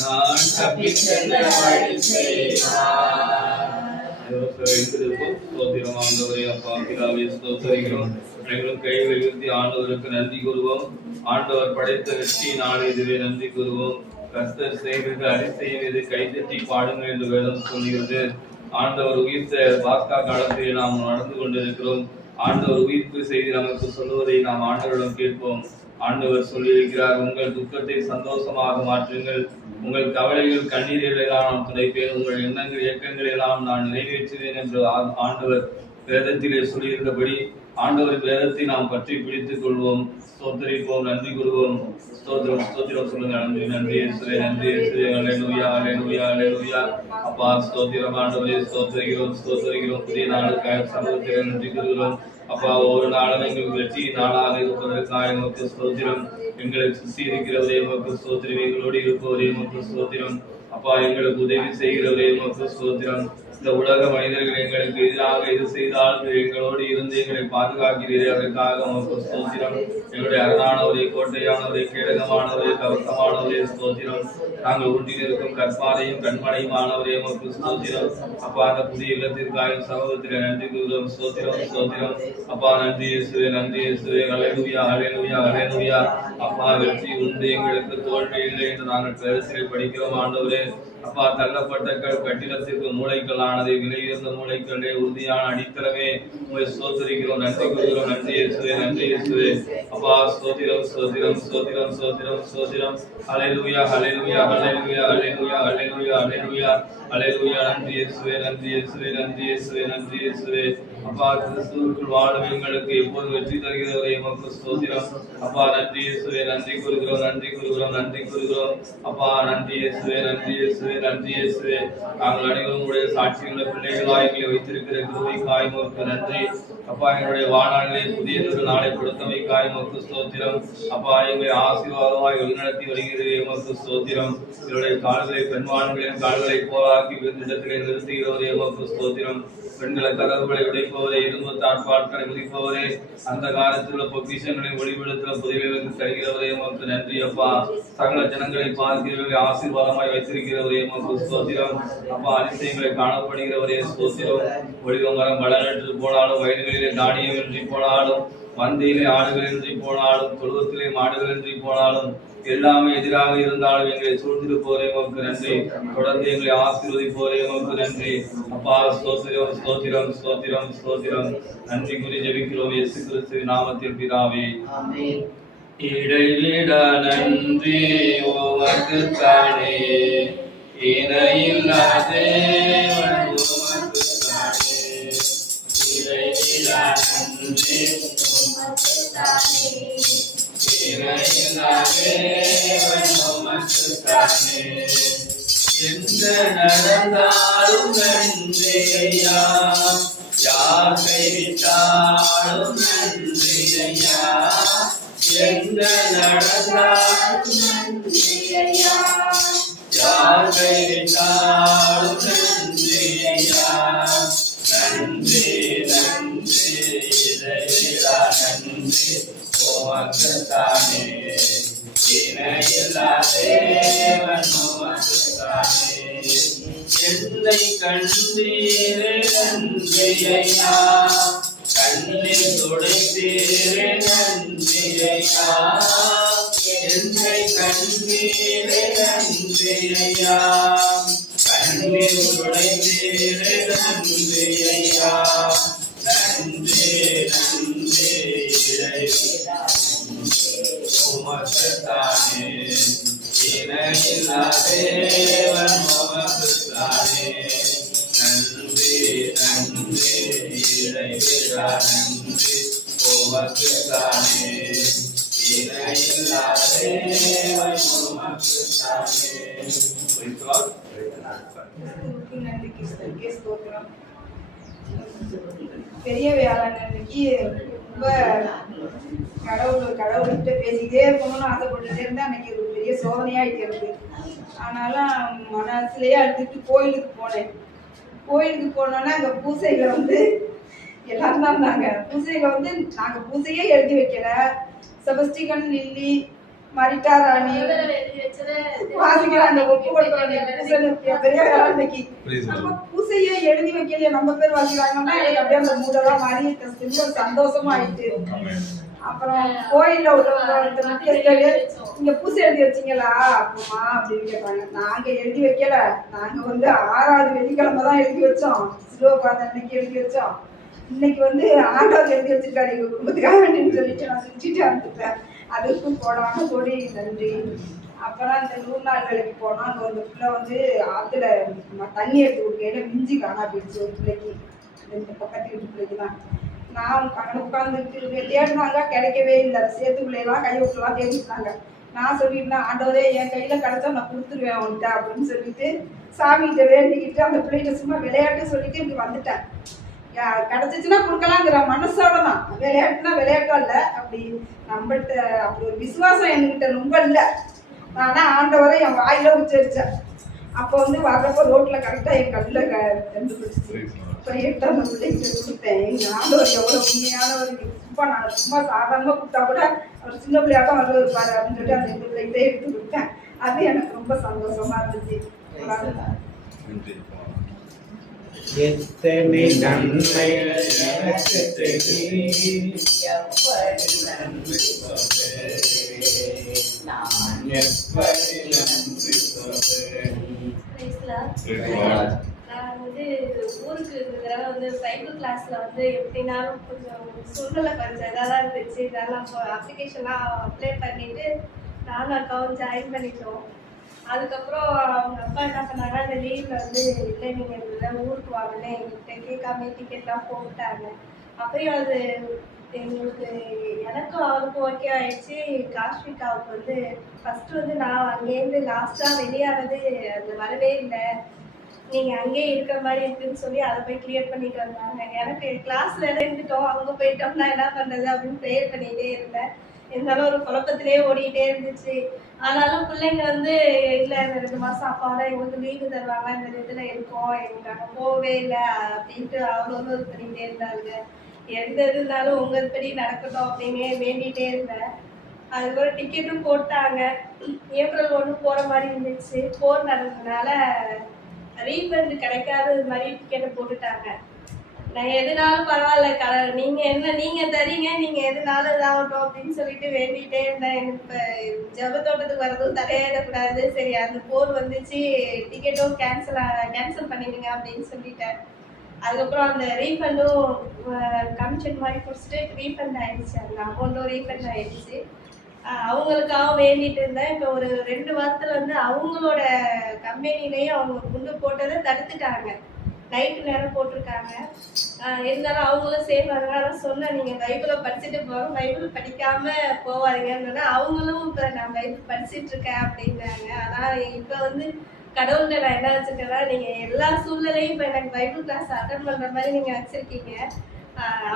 நான் தப்பி செல்ல வழி செய்வார். ஸ்தோத்திரம் ஆண்டவரே. அப்பா பிதாவே ஸ்தோத்திரிக்கிறோம். எங்களும் கைகளை உயர்த்தி ஆண்டவருக்கு நன்றி கூறுவோம். ஆண்டவர் படைத்த வெற்றி நாளை இதுவே நன்றி கூறுவோம். கர்த்தர் செய்வது அதிசயம் இது, கைதட்டி பாடுங்கள் என்று வேதம் சொல்கிறது. ஆண்டவர் உயிர்த்த பாஸ்கா காலத்தில் நாம் நடந்து கொண்டிருக்கிறோம். ஆண்டவர் உயிர்ப்பு செய்தி நமக்கு சொல்லுவதை நாம் ஆண்டவரிடம் கேட்போம். ஆண்டவர் சொல்லியிருக்கிறார், உங்கள் துக்கத்தை சந்தோஷமாக மாற்றுங்கள், உங்கள் கவலைகள் கண்ணீரில் நான் துடைப்பேன், உங்கள் எண்ணங்கள் இயக்கங்களை எல்லாம் நான் நிறைவேற்றுவேன் என்று ஆண்டவர் வேதத்திலே சொல்லியிருந்தபடி ஆண்டவரின் வேதத்தை நாம் பற்றி பிடித்துக் கொள்வோம். ஸ்தோத்திரிப்போம், நன்றி கூறுவோம். ஸ்தோத்திரம் ஸ்தோத்திரம் சொல்லுங்க. நன்றி நன்றி இயேசுவே, நன்றி இயேசுவே. அல்லேலூயா அல்லேலூயா அல்லேலூயா. அப்பா ஸ்தோத்திரம் ஆண்டவரே, ஸ்தோத்திரிக்கிறோம் ஸ்தோத்திரிக்கிறோம். புதிய நாளுக்காக சமூகத்தில் நன்றி கூறுகிறோம். அப்பா ஒரு நாளும் எங்களுக்கு வெற்றி நாளாக இருப்பதற்காக எங்களுக்கு ஸ்தோத்திரம். எங்களுக்கு சுற்றி இருக்கிறவரே எங்களுக்கு ஸ்தோத்திரம். எங்களோடு இருப்பவரே எங்களுக்கு ஸ்தோத்திரம். அப்பா எங்களுக்கு உதவி செய்கிறவரே எங்களுக்கு ஸ்தோத்திரம். இந்த உலக மனிதர்கள் எங்களுக்கு எதிராக எது செய்தாலும் எங்களோடு இருந்து எங்களை பாதுகாக்கிறீரே, அதற்காக உமக்கு ஸ்தோத்திரம். எங்களுடைய அரணானவரே, கோட்டையானவரே, கேடகமானவரே, கவசமானவரே ஸ்தோத்திரம். நாங்கள் ஒன்றில் இருக்கும் கற்பாரையும் கண்மனையுமானவரே உமக்கு ஸ்தோத்திரம். அப்பா, அந்த புதிய இல்லத்திற்காக சமூகத்திலே நன்றி கூறுகிறோம். ஸ்தோத்திரம் ஸ்தோத்திரம். அப்பா, நன்றி இயேசுவே, நன்றி இயேசுவே. ஹல்லேலூயா ஹல்லேலூயா ஹல்லேலூயா. அப்பா, வெற்றி உண்டு, எங்களுக்கு தோல்வி இல்லை என்று நாங்கள் பேரசிலே படிக்கிறோம். ஆண்டவரே, அப்பா, தள்ளப்பட்ட கட்டிடத்திற்கு மூளைக்கல்லானது, விலையுயர்ந்த மூளைக்கல்லே, உறுதியான அடித்தளமே உங்களை ஸ்தோத்திரிக்கிறோம். நன்றி கூறுகிறோம். நன்றி இயேசுவே, நன்றி இயேசுவே. அப்பா, ஸ்தோத்திரம் ஸ்தோத்திரம் ஸ்தோத்திரம் ஸ்தோத்திரம் ஸ்தோத்திரம். ஹல்லேலூயா ஹல்லேலூயா ஹல்லேலூயா ஹல்லேலூயா ஹல்லேலூயா ஹல்லேலூயா ஹல்லேலூயா. நன்றி இயேசுவே, நன்றி இயேசுவே, நன்றி இயேசுவே, நன்றி இயேசுவே. அப்பா, கிறிஸ்துவுக்குள் வாழும் எங்களுக்கு எப்போது வெற்றி தருகிறவரே உமக்கு ஸ்தோத்திரம். அப்பா, நன்றி இயேசுவே, நன்றி கூறுகிறோம், நன்றி கூறுகிறோம், நன்றி கூறுகிறோம். அப்பா, நன்றி இயேசுவே, நன்றி இயேசுவே, நன்றி இயேசுவே. நாங்கள் அனைவரும் உடைய சாட்சியுள்ள பிள்ளைகளாய் எங்களை வைத்திருக்கிற கிருபைக்காய் உமக்கு நன்றி. அப்பா, எங்களுடைய வாழ்நாளிலே புதியதொரு நாளை கொடுத்தமைக்காய் உமக்கு ஸ்தோத்திரம். அப்பா, எங்களை ஆசீர்வாதமாய் வழிநடத்தி வருகிறதே உமக்கு ஸ்தோத்திரம். எங்களுடைய கால்களை பெண்மான்களின் கால்களை போராக்கி இடத்திலே நிறுத்துகிறவரே உமக்கு ஸ்தோத்திரம். பெண்களை கதவுகளை உடைப்பவரே, இரும்பு தாட்பாட்களை உதிப்பவரே, அந்த காலத்தில் உள்ள பொக்கிஷங்களை ஒளிபடுத்துகிற புதியர்களுக்கு தருகிறவரே உமக்கு நன்றி. அப்பா, சகல ஜனங்களை பார்க்கிறவர்களை ஆசீர்வாதமாய் வைத்திருக்கிறவரே உமக்கு ஸ்தோத்திரம். அப்பா, அதிசயங்களை காணப்படுகிறவரே ஸ்தோத்திரம். ஒளிவமரம் வளர்ந்து போனாலும், வயல்களிலே தானியம் இன்றி போனாலும், மந்தையிலே ஆடுகள் இன்றி போனாலும், தொழுவத்திலே மாடுகள் இன்றி போனாலும், எல்லாமே எதிராக இருந்தாலும் எங்களை சூழ்ந்திருப்போரே உமக்கு நன்றி. தொடர்ந்து எங்களை ஆசீர்வதிப்போரே உமக்கு நன்றி. அப்பா, ஸ்தோத்திரம் ஸ்தோத்திரம் ஸ்தோத்திரம் ஸ்தோத்திரம். நன்றி கூறி ஜெபிக்கிறோம் இயேசு கிறிஸ்துவின் நாமத்தில் பிதாவே. இடைவிட நன்றி உமக்கு தானே, இணையில்லா தேவன் உமக்கு தானே. இடைவிட நன்றி உமக்கு தானே, இணையில்லா தேவன் உமக்கு தானே. எந்த நடந்தாலும் நன்றி ஐயா, யார் கைவிட்டாலும் நன்றி ஐயா. எந்த நடந்தாலும் நன்றி ஐயா, யார் கைவிட்டாலும் நன்றி ஐயா. நன்றி நன்றி இறைவா, நன்றி உமக்கு தானே. இணையில்லா தேவன் உமக்கு தானே. என்னை கண்டீரே நன்றி ஐயா, கண்ணில் துடைத்தீரே நன்றி ஐயா. என்னை கண்டீரே நன்றி ஐயா, கண்ணில் துடைத்தீரே நன்றி ஐயா. நன்றி நன்றி இறைவா, உமக்கு தானே. இணையில்லா தேவன் உமக்கு தானே. நன்றி நன்றி இறைவா, நன்றி உமக்கு தானே. இணையில்லா தேவன் உமக்கு தானே. நன்றி கிறிஸ்துவுக்கே ஸ்தோத்திரம். பெரிய வேளாண் அன்னைக்கு ரொம்ப கடவுள்கிட்ட பேசிக்கிட்டே இருக்கணும்னு ஆசைப்பட்டுட்டே இருந்தா அன்னைக்கு ஒரு பெரிய சோதனையாயிட்டு இருக்கு. ஆனாலும் மனசுலயே அழுதுட்டு கோயிலுக்கு போனேன். கோயிலுக்கு போனோன்னா அங்க பூசைகளை வந்து எல்லாரும் தான் இருந்தாங்க. பூசைகளை வந்து நாங்க பூசையே எழுதி வைக்கல. செபஸ்டிகன், லில்லி, மரிட்டா ராணி வாசிக்கிறாங்க, ஒப்பு கொடுக்குறாங்க. பெரிய வேளாண்மைக்கு நம்ம பூசையே எழுதி வைக்கலையே, நம்ம பேர் வாசிக்கிறாங்கன்னா எனக்கு அப்படியே அந்த மூடெல்லாம் மாறி சந்தோஷமா ஆயிட்டு. அப்புறம் கோயில்ல உள்ளவங்க இங்க பூசை எழுதி வச்சீங்களா அப்பமா அப்படின்னு கேட்டாங்க. நாங்க எழுதி வைக்கல, நாங்க வந்து 6வது வெள்ளிக்கிழமை தான் எழுதி வச்சோம். சிலுவபாத அன்னைக்கு எழுதி வச்சோம். இன்னைக்கு வந்து ஆண்டவர் எழுதி வச்சிருக்காரு எங்க குடும்பத்துக்காக வேண்டின்னு சொல்லிட்டு நான் செஞ்சுட்டு வந்துட்டேன். அதுக்கும் போடாம கொடி நன்றி. அப்புறம் இந்த 100 நாள் வேலைக்கு போனோம். அங்கே ஒரு பிள்ளை வந்து ஆற்றுல தண்ணி எடுத்து கொடுக்கையில மிஞ்சி காணா போயிடுச்சு. ஒரு பிள்ளைக்கு, இந்த பக்கத்து வீட்டு பிள்ளைக்கு தான். நான் அங்கே உட்காந்துட்டு தேடினாங்க, கிடைக்கவே இல்லை. சேத்துக்குள்ளையெல்லாம் கை விட்டுலாம் தேடிட்டாங்க. நான் சொல்லியிருந்தேன், ஆண்டவரே என் கையில் கிடச்சா நான் கொடுத்துருவேன் அவன்கிட்ட அப்படின்னு சொல்லிட்டு சாமிகிட்ட வேண்டிக்கிட்டு அந்த பிள்ளைகிட்ட சும்மா விளையாட்டு சொல்லிட்டு இப்படி வந்துட்டேன். கிடைச்சிச்சுன்னா கொடுக்கலாங்கிற மனசோட தான். விளையாட்டுனா விளையாட்டும் இல்லை. அப்படி நம்மள்கிட்ட அப்படி ஒரு விசுவாசம் என்கிட்ட ரொம்ப இல்லை. நான் ஆண்டவரை என் வாயில உச்சரிச்சேன். அப்போ வந்து வர்றப்போ ரோட்டில் கரெக்டாக என் கல்லில் கண்டுபிடிச்சி இப்போ எடுத்து அந்த பிள்ளைகிட்ட கொடுத்தேன். எங்கள் ஆண்டவர் எவ்வளோ உண்மையானவர், சும்மா நான் சும்மா சாதாரணமாக கொடுத்தா கூட அவர் சின்ன பிள்ளையாட்டம் வருவார் பாரு அப்படின்னு சொல்லிட்டு அந்த இந்த பிள்ளைகிட்டே எடுத்து கொடுத்தேன். அது எனக்கு ரொம்ப சந்தோஷமா இருந்துச்சு. எத்தனை நன்மைகள் எனக்கு தெரியும், எப்படி நன்றி சொல்வேன், நான் எப்படி நன்றி சொல்வேன். நான் வந்து ஊருக்கு இந்த தடவை வந்து பைபிள் கிளாஸ்ல வந்து எப்படினாலும் கொஞ்சம் சூழ்நிலை கொஞ்சம் இதாக தான் இருந்துச்சு. இதெல்லாம் அப்ளிகேஷன்லாம் அப்ளை பண்ணிட்டு நானும் அக்காவும் ஜாயின் பண்ணிட்டோம். அதுக்கப்புறம் அவங்க அப்பா என்ன பண்ணாங்க, அந்த லீவ்ல வந்து இல்லை நீங்கள் இந்த ஊருக்கு வாங்கன்னு எங்கள்கிட்ட கேட்காம டிக்கெட்லாம் போட்டாங்க. அப்பயும் அது எங்களுக்கு எனக்கும் அவருக்கும் ஓகே ஆயிடுச்சு. காஷ்மிகாவுக்கு வந்து ஃபஸ்ட்டு வந்து நான் அங்கேருந்து லாஸ்ட்டாக வெளியானது அது வரவே இல்லை, நீங்கள் அங்கேயே இருக்கிற மாதிரி இருக்குன்னு சொல்லி அதை போய் கிளியர் பண்ணிட்டு வந்தாங்க. எனக்கு கிளாஸில் இருந்துட்டோம், அங்கே போயிட்டோம்னா என்ன பண்ணுறது அப்படின்னு ப்ரேயர் பண்ணிகிட்டே இருந்தேன். இருந்தாலும் ஒரு குழப்பத்திலே ஓடிக்கிட்டே இருந்துச்சு. ஆனாலும் பிள்ளைங்க வந்து இல்லை இந்த 2 மாதம் அப்பாவோட எங்களுக்கு லீவு தருவாங்க, இந்த இதில் இருக்கோம், எங்களுக்கு அங்கே போகவே இல்லை அப்படின்ட்டு அவ்வளோ இது பண்ணிகிட்டே இருந்தாங்க. எந்த இது இருந்தாலும் உங்கள் படி நடக்கட்டும் அப்படின்னு வேண்டிகிட்டே இருந்தேன். அதுக்கப்புறம் டிக்கெட்டும் போட்டாங்க. ஏப்ரல் 1 போகிற மாதிரி இருந்துச்சு. போர் நடந்ததுனால ரீஃபண்ட் கிடைக்காத மாதிரி டிக்கெட்டை போட்டுட்டாங்க. நான் எதுனாலும் பரவாயில்ல நீங்கள் தரீங்க, நீங்கள் எதுனாலும் இதாகட்டும் அப்படின்னு சொல்லிட்டு வேண்டிகிட்டே இருந்தேன். எனக்கு இப்போ ஜபத்தோட்டத்துக்கு வரதும் தடையாயிடக்கூடாது. சரி அந்த போர் வந்துச்சு, டிக்கெட்டும் கேன்சல் பண்ணிடுங்க அப்படின்னு சொல்லிட்டேன். அதுக்கப்புறம் அந்த ரீஃபண்டும் கமிஷன் மாதிரி கொடுத்துட்டு ரீஃபண்ட் ஆகிடுச்சு, அந்த அமௌண்ட்டும் ரீஃபண்ட் ஆகிடுச்சு. அவங்களுக்காக வேண்டிட்டு இருந்தேன். இப்போ ஒரு 2 வாரத்தில் வந்து அவங்களோட கம்பெனிலேயும் அவங்க குண்டு போட்டதை தடுத்துட்டாங்க. நைட்டு நேரம் போட்டிருக்காங்க. இருந்தாலும் அவங்களும் சேஃபாக நான் சொன்னேன், நீங்கள் பைபிளை படிச்சுட்டு போகிறோம், பைபிள் படிக்காமல் போவாதீங்கன்னா அவங்களும் இப்போ நான் பைபிள் படிச்சுட்டு இருக்கேன் அப்படின்னாங்க. ஆனால் இப்போ வந்து கடவுள்கிட்ட நான் என்ன வச்சுருக்கேன்னா, நீங்கள் எல்லா சூழ்நிலையும் இப்போ எனக்கு பைபிள் கிளாஸ் அட்டன் பண்ணுற மாதிரி நீங்கள் வச்சுருக்கீங்க.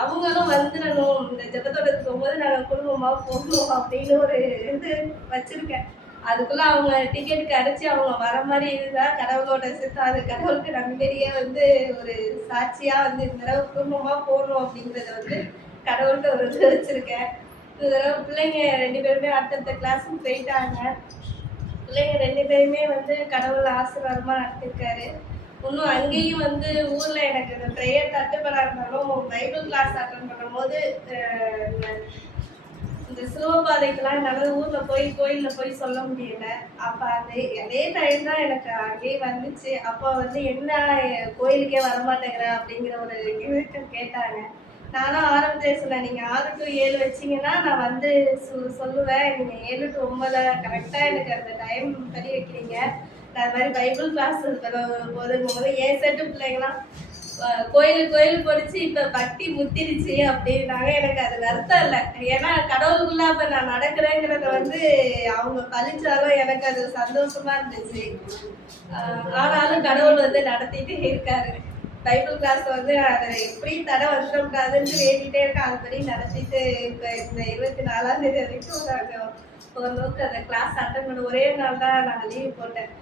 அவங்களும் வந்துடணும், இந்த ஜெபத்தோட்டத்துக்கு போகும்போது நாங்கள் குடும்பமாக போகணும் அப்படின்னு ஒரு இது வச்சுருக்கேன். அதுக்குள்ளே அவங்க டிக்கெட்டுக்கு அடித்து அவங்க வர மாதிரி இருந்தால் கடவுளோட சித்தம். அது கடவுளுக்கு நம்பிக்கையே வந்து ஒரு சாட்சியாக வந்து இந்த தடவை குடும்பமாக போகணும் அப்படிங்கிறத வந்து கடவுள்கிட்ட ஒரு இது வச்சுருக்கேன். இந்த தடவை பிள்ளைங்க 2 பேருமே அடுத்தடுத்த கிளாஸுக்கு போயிட்டாங்க. பிள்ளைங்க 2 பேருமே வந்து கடவுள் ஆசீர்வாதமாக நடத்திருக்காரு. இன்னும் அங்கேயும் வந்து ஊரில் எனக்கு இந்த ப்ரேயர் தட்டுப்படாக இருந்தாலும் பைபிள் கிளாஸ் அட்டன் பண்ணும்போது இந்த சிலுவபாதைக்கெல்லாம் என்னால் ஊரில் போய் கோயிலில் போய் சொல்ல முடியல. அப்போ அதே டைம் தான் எனக்கு அங்கேயே வந்துச்சு. அப்போ வந்து என்ன கோயிலுக்கே வரமாட்டேங்கிற அப்படிங்கிற ஒரு கேள்வி கேட்டாங்க. நானும் ஆரம்பத்தில் சொன்னேன், நீங்கள் 6 to 7 வச்சிங்கன்னா நான் வந்து சொல்லுவேன், நீங்கள் 7 to 9 கரெக்டாக எனக்கு அந்த டைம் படி வைக்கிறீங்க. அது மாதிரி பைபிள் கிளாஸ் போதுங்கும்போது ஏன் செட்டு பிள்ளைங்களாம் கோயிலுக்கு படிச்சு இப்போ பக்தி முத்திருச்சு அப்படின்னாங்க. எனக்கு அது வருத்தம் இல்லை, ஏன்னா கடவுளுக்குள்ள இப்போ நான் நடக்கிறேங்கிறத வந்து அவங்க பழிச்சாலும் எனக்கு அது சந்தோஷமா இருந்துச்சு. ஆனாலும் கடவுள் வந்து நடத்திட்டே இருக்காரு. பைபிள் கிளாஸ் வந்து அதை எப்படி தடை வந்துடக்கூடாதுன்னு வேண்டிகிட்டே இருக்கேன். அதுபடி நடத்திட்டு இப்போ இந்த 24ஆம் தேதி வரைக்கும் நாங்கள் ஓரளவுக்கு அந்த கிளாஸ் அட்டன் பண்ண ஒரே நாள் தான் நான் லீவ் போட்டேன்.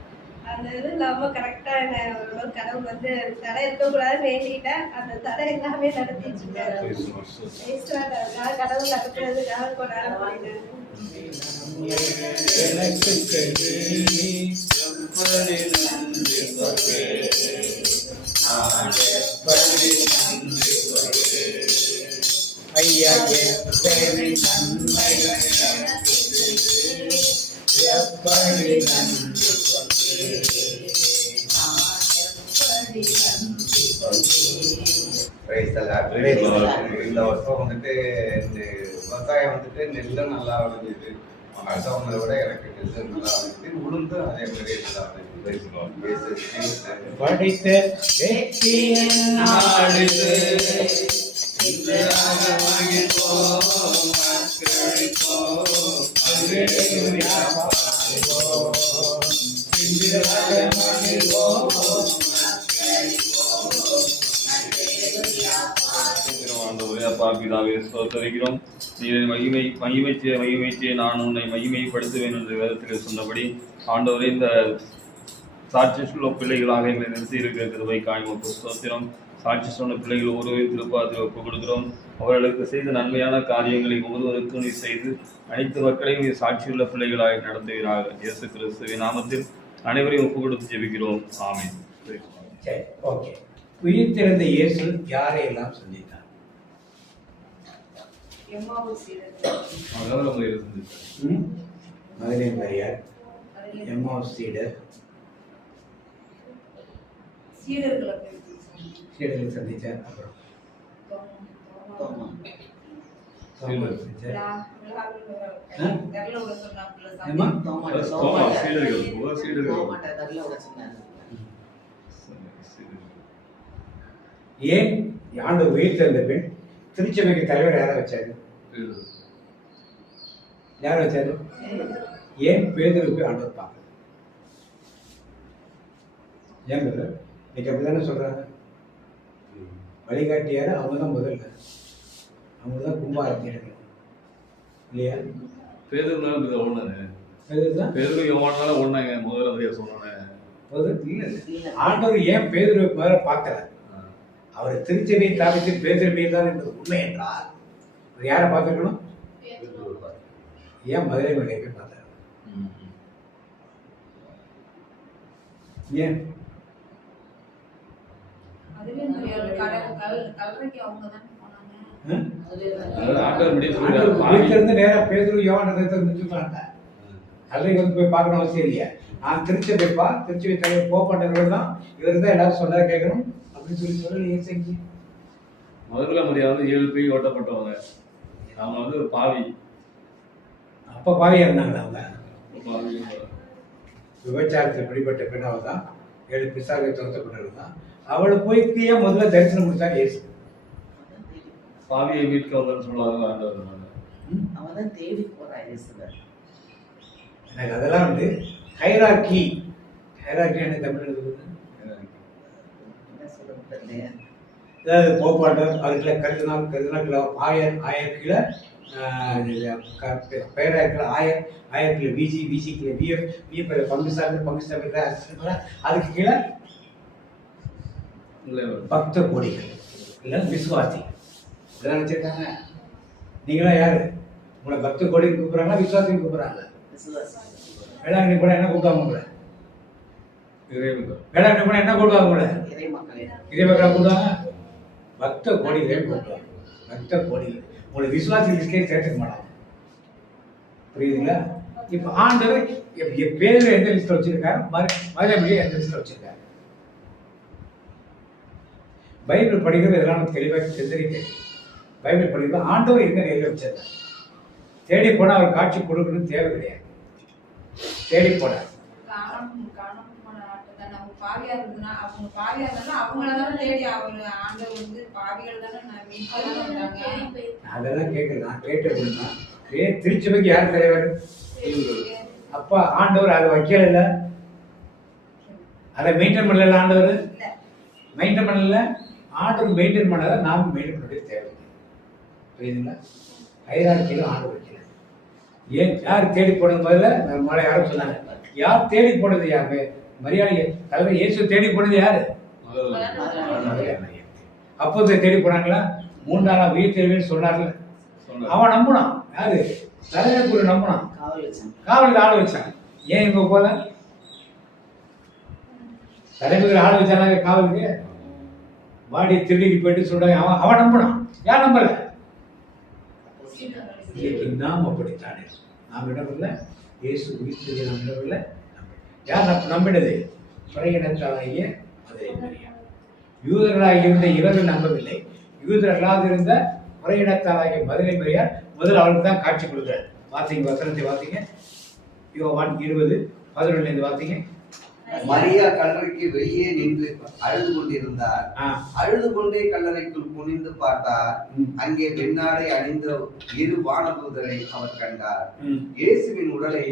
அந்த இது இல்லாமல் கரெக்டாக என்ன ஓரளவுக்கு கடவுள் வந்து தடை இருக்கக்கூடாதுன்னு வேண்டிட்டேன். அந்த தடை எல்லாமே நடத்திட்டு இருக்காரு. கடவுள் நடத்துறதுக்காக கொண்டாட போயிட்டாரு. ஐயா எப்படி நன்மைகள் எப்படி நன்றி இந்த வருஷம் வந்துட்டு விவசாயம் வந்துட்டு நெல்லும் நல்லா விளைஞ்சிது. அடுத்தவங்களை விட எனக்கு நெல் நல்லா விளைஞ்சிது. உளுந்து அதே மாதிரி நல்லா விளைஞ்சிது. படித்த வெற்றியின் நாடுது பிதாவே ஸ்தோத்திரிக்கிறோம். நீர் மகிமைச்சிய நான் உன்னை மகிமைப்படுத்துவேன் என்று வேதத்தில் சொன்னபடி ஆண்டவரே இந்த சாட்சியுள்ள பிள்ளைகளாக எங்களை நிறுத்தி இருக்கிற கிருபை காய்மக்கு ஸ்தோத்திரம். சாட்சி சொன்ன பிள்ளைகள் ஒருவரை திருப்பாதி ஒப்புக் கொடுக்கிறோம். அவர்களுக்கு செய்த நன்மையான காரியங்களை ஒருவருக்கும் நீ செய்து அனைத்து மக்களையும் நீ சாட்சியுள்ள பிள்ளைகளாக நடத்துகிறார். இயேசு கிறிஸ்துவின் நாமத்தில் அனைவரையும் ஒப்புக் கொடுத்து ஜெபிக்கிறோம். ஆமென். சரி, ஓகே. உயிர்த்தெழுந்த இயேசு யாரையெல்லாம் சந்தித்தார்? எம்மாவூர் சீடர்கள். மகதலேனா மரியாள், எம்மாவூர் சீடர், சீடர்களை சீடர்களை சந்தித்தார். அப்புறம் தோமா சந்தித்தார். ஏம்மா? ஏன் ஆண்டு உயிர்த்தெழுந்த பின் திருச்சபைக்கு தலைவர் யாரை வச்சாரு? யாரை வச்சாரு? ஏன் பேதுருக்கு ஆண்டவர் பார்க்க? ஏன் பிரதர்? இன்னைக்கு அப்படிதானே சொல்றாங்க. வழிகாட்டியாரு அவங்க தான் முதல்ல, அவங்க தான் கும்பாரத்தி எடுக்கணும் இல்லையா? பேதுருனால ஒண்ணானே. பேதுருதான் பேதுரு யோவானால ஒண்ணாங்க முதல்ல சொன்னானே. இல்ல, ஆண்டவர் ஏன் பேதுருவை முதல்ல பார்க்கல? அவர் திருச்சபையை தாவித்து பேதுரு மீது தான் என்பது உண்மை என்றால் அவர் யாரை பார்த்துக்கணும்? ஏன் மதுரை மலையை போய் பார்த்தாரு? ஏன்? வீட்டிலிருந்து நேரா பேதுரு யோவானை முடிச்சுட்டாங்க. கல்லறைக்கு வந்து போய் பார்க்கணும் அவசியம் இல்லையா? நான் திருச்சபைப்பா, திருச்சபை தலைவர் போப்பாட்டவர்கள் தான், இவர் தான் எல்லாரும் சொன்னதை கேட்கணும் அப்படின்னு சொல்லி ஏன் செஞ்சு முதல்ல முடியாது 7 பேய் ஓட்டப்பட்டவங்க. அவங்க வந்து ஒரு பாவி. அப்ப பாவியா இருந்தாங்களா? அவங்க விபச்சாரத்தில் பிடிப்பட்ட பெண்ணாவை தான், 7 பிசாக துரத்தப்பட்டவர்கள் தான். அவளை போய் ஏன் முதல்ல தரிசனம் கொடுத்தாரு இயேசு? பாவியை மீட்க வந்தன்னு சொல்லாத ஆண்டவர். அவன் தேடி போறான் இயேசுவை. எனக்கு அதெல்லாம் வந்து ஹைரார்கி என்ன தமிழ் எழுதுறது? அதாவது போப்பாண்டர், அதுக்குள்ள கருதினால் ஆயர்கில பேராயர்கில ஆயர்கில விசிக்கில விஎஃப் பங்கு சார்ந்த அதுக்கு கீழே பக்த கோடிகள் இல்லை விசுவாசி இதெல்லாம் நினைச்சிருக்காங்க. நீங்களாம் யாரு? உங்களை பக்த கோடின்னு கூப்பிடுறாங்களா விசுவாசின்னு கூப்பிடுறாங்க? வேளாங்கண்ணி கூட என்ன கூப்பிடுவாங்க உங்களை? வேளாங்கண்ணி கூட என்ன கூப்பிடுவாங்க உங்களை? இதே மக்களா கூப்பிடுவாங்க. பக்த கோடிகளே கூப்பிடுவாங்க. பக்த கோடிகள் உங்களை விசுவாசி லிஸ்டே சேர்த்துக்க மாட்டாங்க. புரியுதுங்களா? இப்ப ஆண்டவர் பேர் எந்த லிஸ்ட்ல வச்சிருக்காரு, மதுரை எந்த லிஸ்ட்ல வச்சிருக்காரு? பைபிள் படிக்கிறது இதெல்லாம் நமக்கு தெளிவாக தெரிஞ்சிருக்கு. பைபிள் படிக்கிறது ஆண்டவர் எங்க நேரில் வச்சிருக்காரு. தேடி போனா அவர் காட்சி கொடுக்கணும்னு தேவை கிடையாது. தேடி போனார். அதெல்லாம் கேட்கல. நான் கேட்டதுன்னா திருச்சபைக்கு யார் தலைவர்? அப்பா ஆண்டவர் அதை வைக்கல, இல்ல அதை மெயின்டைன் பண்ணல. ஆண்டவர் மெயின்டைன் பண்ணல. ஆண்டவர் மெயின்டைன் பண்ணாத நாம மெயின்டைன் பண்ண தேவை. புரியுதுங்களா? ஹைரார்க்கியில ஆண்டவர் வைக்கல. ஏன் யார் தேடி போனது? முதல்ல மழை யாரும் சொன்னாங்க. யார் தேடி போனது? யாரு? மரியாதை தலைவர் இயேசு தேடி போனது யாரு? அப்போது தேடி போனாங்களா? 3 நாளா உயிர் தேர்வுன்னு சொன்னார்ல. அவன் நம்பினான். யாரு? தலைவர் கூட நம்பினான். காவலுக்கு ஆள் வச்சான். ஏன் இவங்க போல? தலைமைக்கு ஆள் வச்சாங்க காவலுக்கு. வாடி திருடிக்கு போயிட்டு சொல்றாங்க. அவன் நம்பினான். யார் நம்பல? நாம் அப்படித்தானே. நாம் இடமில்லை. இயேசு உயிர்த்தெழுந்ததை நாம் இடமில்லை. யார் நம்பினது? பழையினத்தாகிய மதுரை மரியாள். யூதர்களாக இருந்த இவர்கள் நம்பவில்லை. யூதர்களாக இருந்த பழையினத்தாகிய மதுரை மரியாள் முதல் அவளுக்கு தான் காட்சி கொடுக்குறார். வாசிங்க, வசனத்தை வாசிங்க. யோவான் 20:11 வாசிங்க. மரியா கல்லறைக்கு வெளியே நின்று அழுது கொண்டிருந்தார். அழுது கொண்டே கல்லறைக்குள் குனிந்து பார்த்தார். அங்கே வெண்ணாடை அணிந்த 2 வானதூதரை அவர் கண்டார். இயேசுவின் உடலை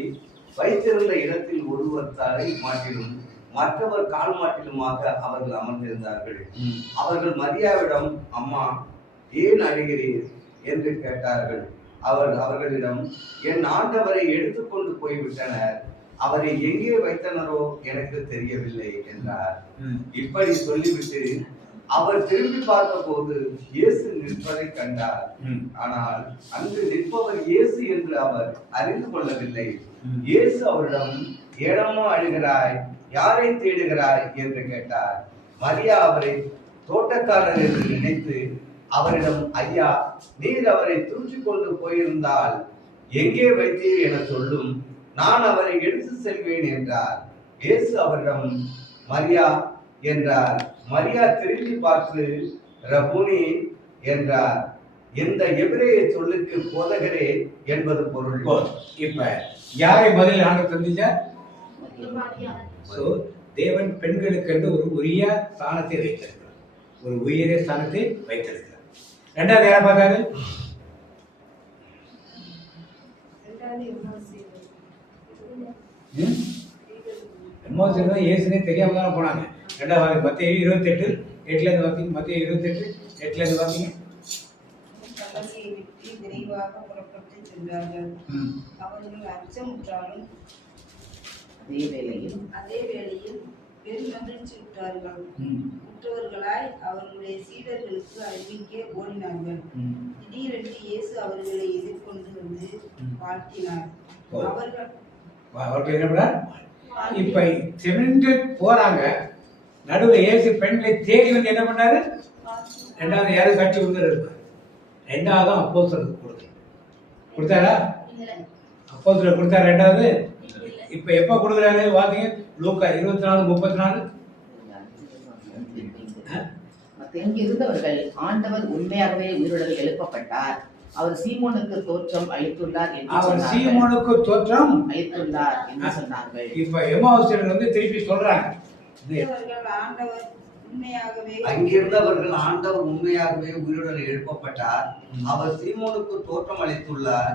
வைத்திருந்த இடத்தில் ஒருவர் தலை மாட்டிலும் மற்றவர் கால் மாட்டிலுமாக அவர்கள் அமர்ந்திருந்தார்கள். அவர்கள் மரியாவிடம், அம்மா, ஏன் அழுகிறீர் என்று கேட்டார்கள். அவர்களிடம், என் ஆண்டவரை எடுத்துக்கொண்டு போய்விட்டனர், அவரை எங்கே வைத்தனரோ எனக்கு தெரியவில்லை என்றார். இப்படி சொல்லிவிட்டு அவர் திரும்பி பார்த்த போது இயேசு நிற்பதை கண்டார். ஆனால் அங்கு நிற்பவர் இயேசு என்று அவர் அறிந்து கொள்ளவில்லை. இயேசு அவரிடம், ஏனம்மா அழுகிறாய், யாரை தேடுகிறாய் என்று கேட்டார். மரியா அவரை தோட்டக்காரர் என்று நினைத்து அவரிடம், ஐயா, நீர் அவரை தூக்கிக் கொண்டு போயிருந்தால் எங்கே வைத்தீர் என சொல்லும், நான் அவரை எடுத்து செல்வேன் என்றார். இயேசு அவரிடம், மரியா என்றார். மரியா திரும்பி பார்த்து ரபூனி என்றார். இந்த எபிரேய சொல்லுக்கு போதகரே என்பது பொருள். இப்ப யாரை பதில் ஆண்டவர் சந்திச்சார்? சோ தேவன் பெண்களுக்கு என்று ஒரு உரிய ஸ்தானத்தை வைத்திருக்கிறார், ஒரு உயரிய ஸ்தானத்தை வைத்திருக்கிறார். ரெண்டாவது யாரை பார்த்தாரு? இயேசுனே தெரியாம தானே போனாங்க. ரெண்டாவது மத்திய 28:8 பார்த்தீங்க. மத்திய 28:8 பார்த்தீங்க. விரைவாக புறப்பட்டு சென்றார்கள். அவர்கள் அச்சமுற்றாலும் அதே வேளையில் பெருமகிழ்ச்சி உற்றார்கள். உற்றவர்களாய் அவர்களுடைய சீடர்களுக்கு அறிவிக்க ஓடினார்கள். திடீரென்று இயேசு அவர்களை எதிர்கொண்டு வந்து வாழ்த்தினார். அவர்கள் என்ன இப்ப சென்று போறாங்க. நடுவில் இயேசு பெண்களை தேடி வந்து என்ன பண்ணாரு? ரெண்டாவது யாரும் காட்சி கொடுத்தாரு. ரெண்டாவது அப்போஸ்தலருக்கு கொடுத்தாரா? அப்போஸ்தலருக்கு கொடுத்தாரு ரெண்டாவது. இப்ப எப்ப கொடுக்குறாரு வாங்க, லூக்கா 24:34. இங்கிருந்தவர்கள், ஆண்டவர் உண்மையாகவே உயிருடன் எழுப்பப்பட்டார், அவர் சீமோனுக்கு தோற்றம் அளித்துள்ளார் என்று சொன்னார்கள். இப்ப எம்மாவுஸ்தலர் வந்து திருப்பி சொல்றாங்க, அங்கிருந்தவர்கள், ஆண்டவர் உண்மையாகவே உயிருடன் எழுப்பப்பட்டார், அவர் சீமோனுக்கு தோற்றம் அளித்துள்ளார்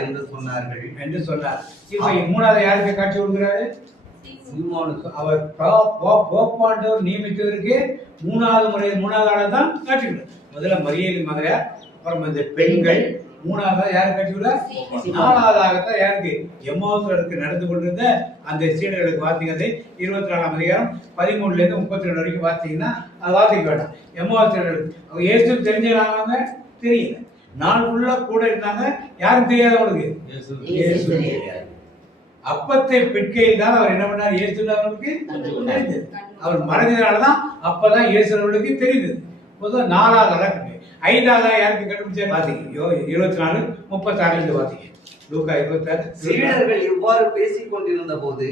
என்று சொன்னார்கள் என்று சொன்னார். இப்ப மூணாவது யாருக்கு காட்சி கொடுக்கிறாரு? சீமோனுக்கு. அவர் போப்பாண்டவர் நியமித்ததற்கு மூணாவது ஆளை தான் காட்சி கொடுக்கிறார். முதல்ல மரியாதை மகளார், அப்புறம் இந்த பெண்கள், மூணாவதாக யாரு காட்சிவிடார்? நாலாவதாகத்தான் யாருக்கு? எம்மாவுஸ்தலருக்கு நடந்து கொண்டிருந்த அந்த சீடர்களுக்கு வாசிக்கிறது 24ஆம் அதிகாரம் 13-32 வரைக்கும் வாசிங்கன்னா அது வாசிக்க வேண்டாம். எம்மாவுஸ்தலர்களுக்கு அவங்க இயேசு தெரிஞ்சுக்கிறாங்க, தெரியல. நாள் ஃபுல்லா கூட இருந்தாங்க, யாரும் தெரியாத அவங்களுக்கு இயேசு தெரியாது. அப்பத்தை பிற்கையில் தான் அவர் என்ன பண்ணார்? இயேசு அவர்களுக்கு தெரிந்தது. அவர் மறைஞ்சதுனாலதான் அப்பதான் இயேசு அவர்களுக்கு தெரிந்தது. பொதுவாக 4வது அழகு. 5வது யாருக்கு கண்டுபிடிச்சாரு? பாத்தீங்க 24:36 பாத்தீங்க. லூக்கா 26. சீடர்கள் இவ்வாறு பேசிக் கொண்டிருந்த போது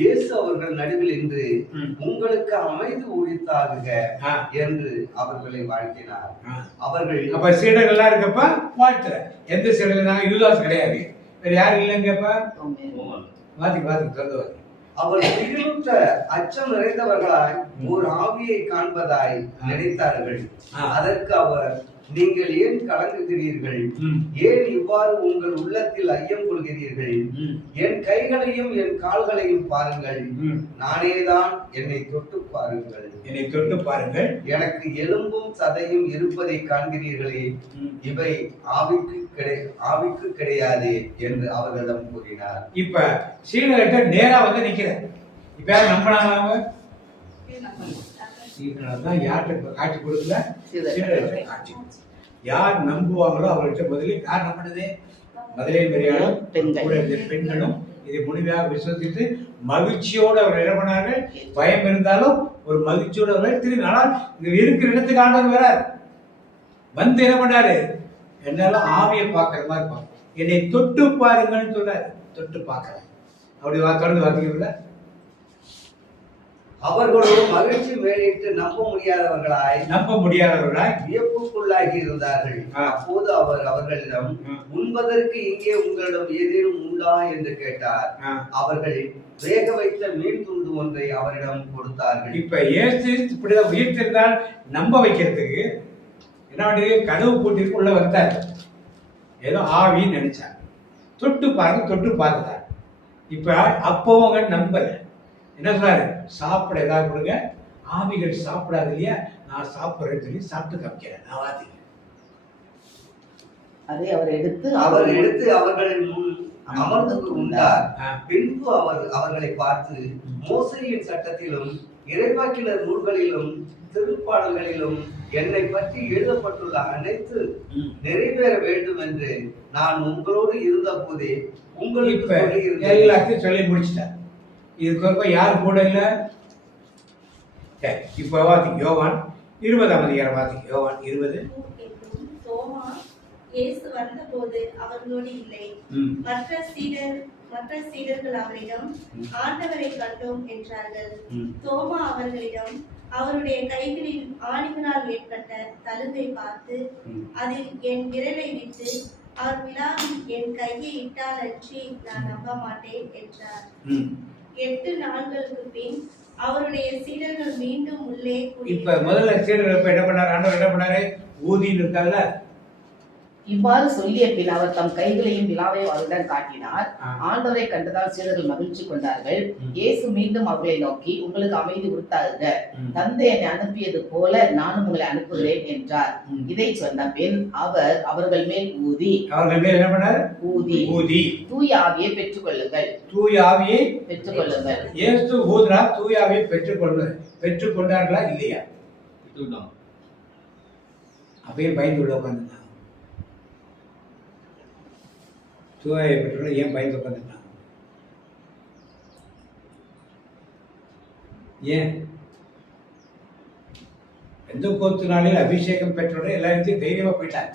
இயேசு அவர்கள் நடுவில் நின்று, உங்களுக்கு அமைதி உரித்தாகுக என்று அவர்களை வாழ்த்தினார். அவர்கள் அப்ப சீடர்கள் எல்லாம் இருக்கப்ப வாழ்த்துற. எந்த சீடர்கள்? யூதாஸ் கிடையாது, வேற யாரும் இல்லைங்கப்ப. வாத்தி திறந்து அவர் திகிலுற்ற அச்சம் நிறைந்தவர்களாய் ஒரு ஆவியை காண்பதாய் நினைத்தார்கள். அதற்கு அவர், நீங்கள் ஏன் கலங்குகிறீர்கள்? ஏன் இவ்வாறு உங்கள் உள்ளத்தில் ஐயம் கொள்கிறீர்கள்? என் கைகளையும் என் கால்களையும் பாருங்கள், நானேதான், என்னை தொட்டு பாருங்கள். எனக்கு எலும்பும் சதையும் இருப்பதை காண்கிறீர்களே, இவை ஆவிக்கு கிடையாது என்று அவர்களிடம் கூறினார். இப்ப சீடர்கிட்ட நேரா வந்து நிக்கிறார். இப்ப யாரும் நம்பினாங்க? சீடர்கள் யார்கிட்ட காட்சி கொடுக்கல? சீடர்கிட்ட காட்சி. யார் நம்புவாங்களோ அவர்கிட்ட முதலில் யார் நம்பினது? முதலே பெரியாலும் பெண்களும் இதை முழுமையாக விசுவசித்து மகிழ்ச்சியோடு அவர் என்ன பண்ணார்கள்? பயம் இருந்தாலும் ஒரு மகிழ்ச்சியோடு அவர் திரும்பி. ஆனால் இங்க இருக்கிற இடத்துக்கு ஆண்டவர் வரார். வந்து என்ன பண்ணாரு? என்னாலும் ஆவியை பார்க்கிற மாதிரி பார்க்க, என்னை தொட்டு பாருங்கன்னு சொல்றாரு. தொட்டு பார்க்கிறேன் அப்படி தொடர்ந்து வாசிக்கல. அவர்களும் மகிழ்ச்சி மேலிட்டு நம்ப முடியாதவர்களாய் வியப்புக்குள்ளாகி இருந்தார்கள். அப்போது அவர் அவர்களிடம், உண்பதற்கு இங்கே உங்களிடம் ஏதேனும் உண்டா என்று கேட்டார். அவர்கள் வேக வைத்த மீன் துண்டு ஒன்றை அவரிடம் கொடுத்தார்கள். இப்ப இயேசு இப்படிதான் உயிர்த்திருந்தால் நம்ப வைக்கிறதுக்கு என்ன பண்ணி கதவு பூட்டிற்கு உள்ள வந்தார். ஏதோ ஆவின்னு நினைச்சார். தொட்டு பார்த்துட்டார். இப்ப அப்பவும் நம்பல. என்ன சொல்றாரு? சாப்பிட ஏதாவது கொடுங்க. ஆவிகள் சாப்பிடாது இல்லையா, நான் சாப்பிடுறேன்னு சொல்லி சாப்பிட்டு காமிக்கிறேன். நான் வாத்திக்கிறேன். அதை அவர் எடுத்து அவர்கள் முன் அமர்ந்து உண்டார். ஆ. பின்பு அவர் அவர்களை பார்த்து, மோசேயின் சட்டத்திலும் இறைவாக்கினர் நூல்களிலும் திருப்பாடல்களிலும் என்னை பற்றி எழுதப்பட்டுள்ள அனைத்து நிறைவேற வேண்டும் என்று நான் உங்களோடு இருந்த போதே உங்களுக்கு இப்ப சொல்லியிருந்தேன். எல்லாத்தையும் சொல்லி முடிச்சிட்டார். இதுக்கு யார் கூட இல்ல? சரி, இப்ப வாசிங்க யோவான் 20ஆம் அதிகாரம் வாசிங்க. யோவான் 20. தோமா இயேசு வந்தபோது அவர்களோடு இல்லை. மற்ற சீடர்கள் அவரிடம் ஆண்டவரை கண்டோம் என்றார்கள். தோமா அவர்களிடம் அவருடைய கைகளில் ஆணிகளால் ஏற்பட்ட தழும்பை பார்த்து அதில் என் விரலை விட்டு அவர் விழாவில் என் கையை இட்டால் அன்றி நான் நம்ப மாட்டேன் என்றார். 8 நாட்களுக்கு பின் அவருடைய சீடர்கள் மீண்டும் உள்ளே இப்ப முதல்ல சீடர்கள் என்ன பண்ணாரு? ஆண்டவர் என்ன பண்ணாரு? ஊதின்னு இருக்காங்கல்ல, இவ்வாறு சொல்லிய பின் அவர் தம் கைகளையும் விழாவையும் அவருடன் காட்டினார். ஆண்டவரை கண்டதால் சீடர்கள் மகிழ்ச்சி கொண்டார்கள். இயேசு மீண்டும் அவர்களை நோக்கி, உங்களுக்கு அமைதி உறுத்தாகுக, தந்தை என்னை அனுப்பியது போல நானும் உங்களை அனுப்புகிறேன் என்றார். இதை சொன்ன பின் அவர் அவர்கள் மேல் ஊதி என்ன பண்ணாரு? ஊதி தூய ஆவியை பெற்றுக் கொள்ளுங்கள். தூய ஆவியை பெற்றுக் கொள்ளுங்கள். இயேசு ஊதுனா தூய ஆவியை பெற்றுக் கொண்டார்களா இல்லையா? அப்படியே பயந்து உள்ள உட்காந்துட்டாங்க. தூய பெற்றோட ஏன் பயந்து உட்காந்துட்டாங்க? ஏன்? பெந்தெக்கோஸ்து நாளில் அபிஷேகம் பெற்றோட எல்லாத்தையும் தைரியமா போயிட்டாங்க.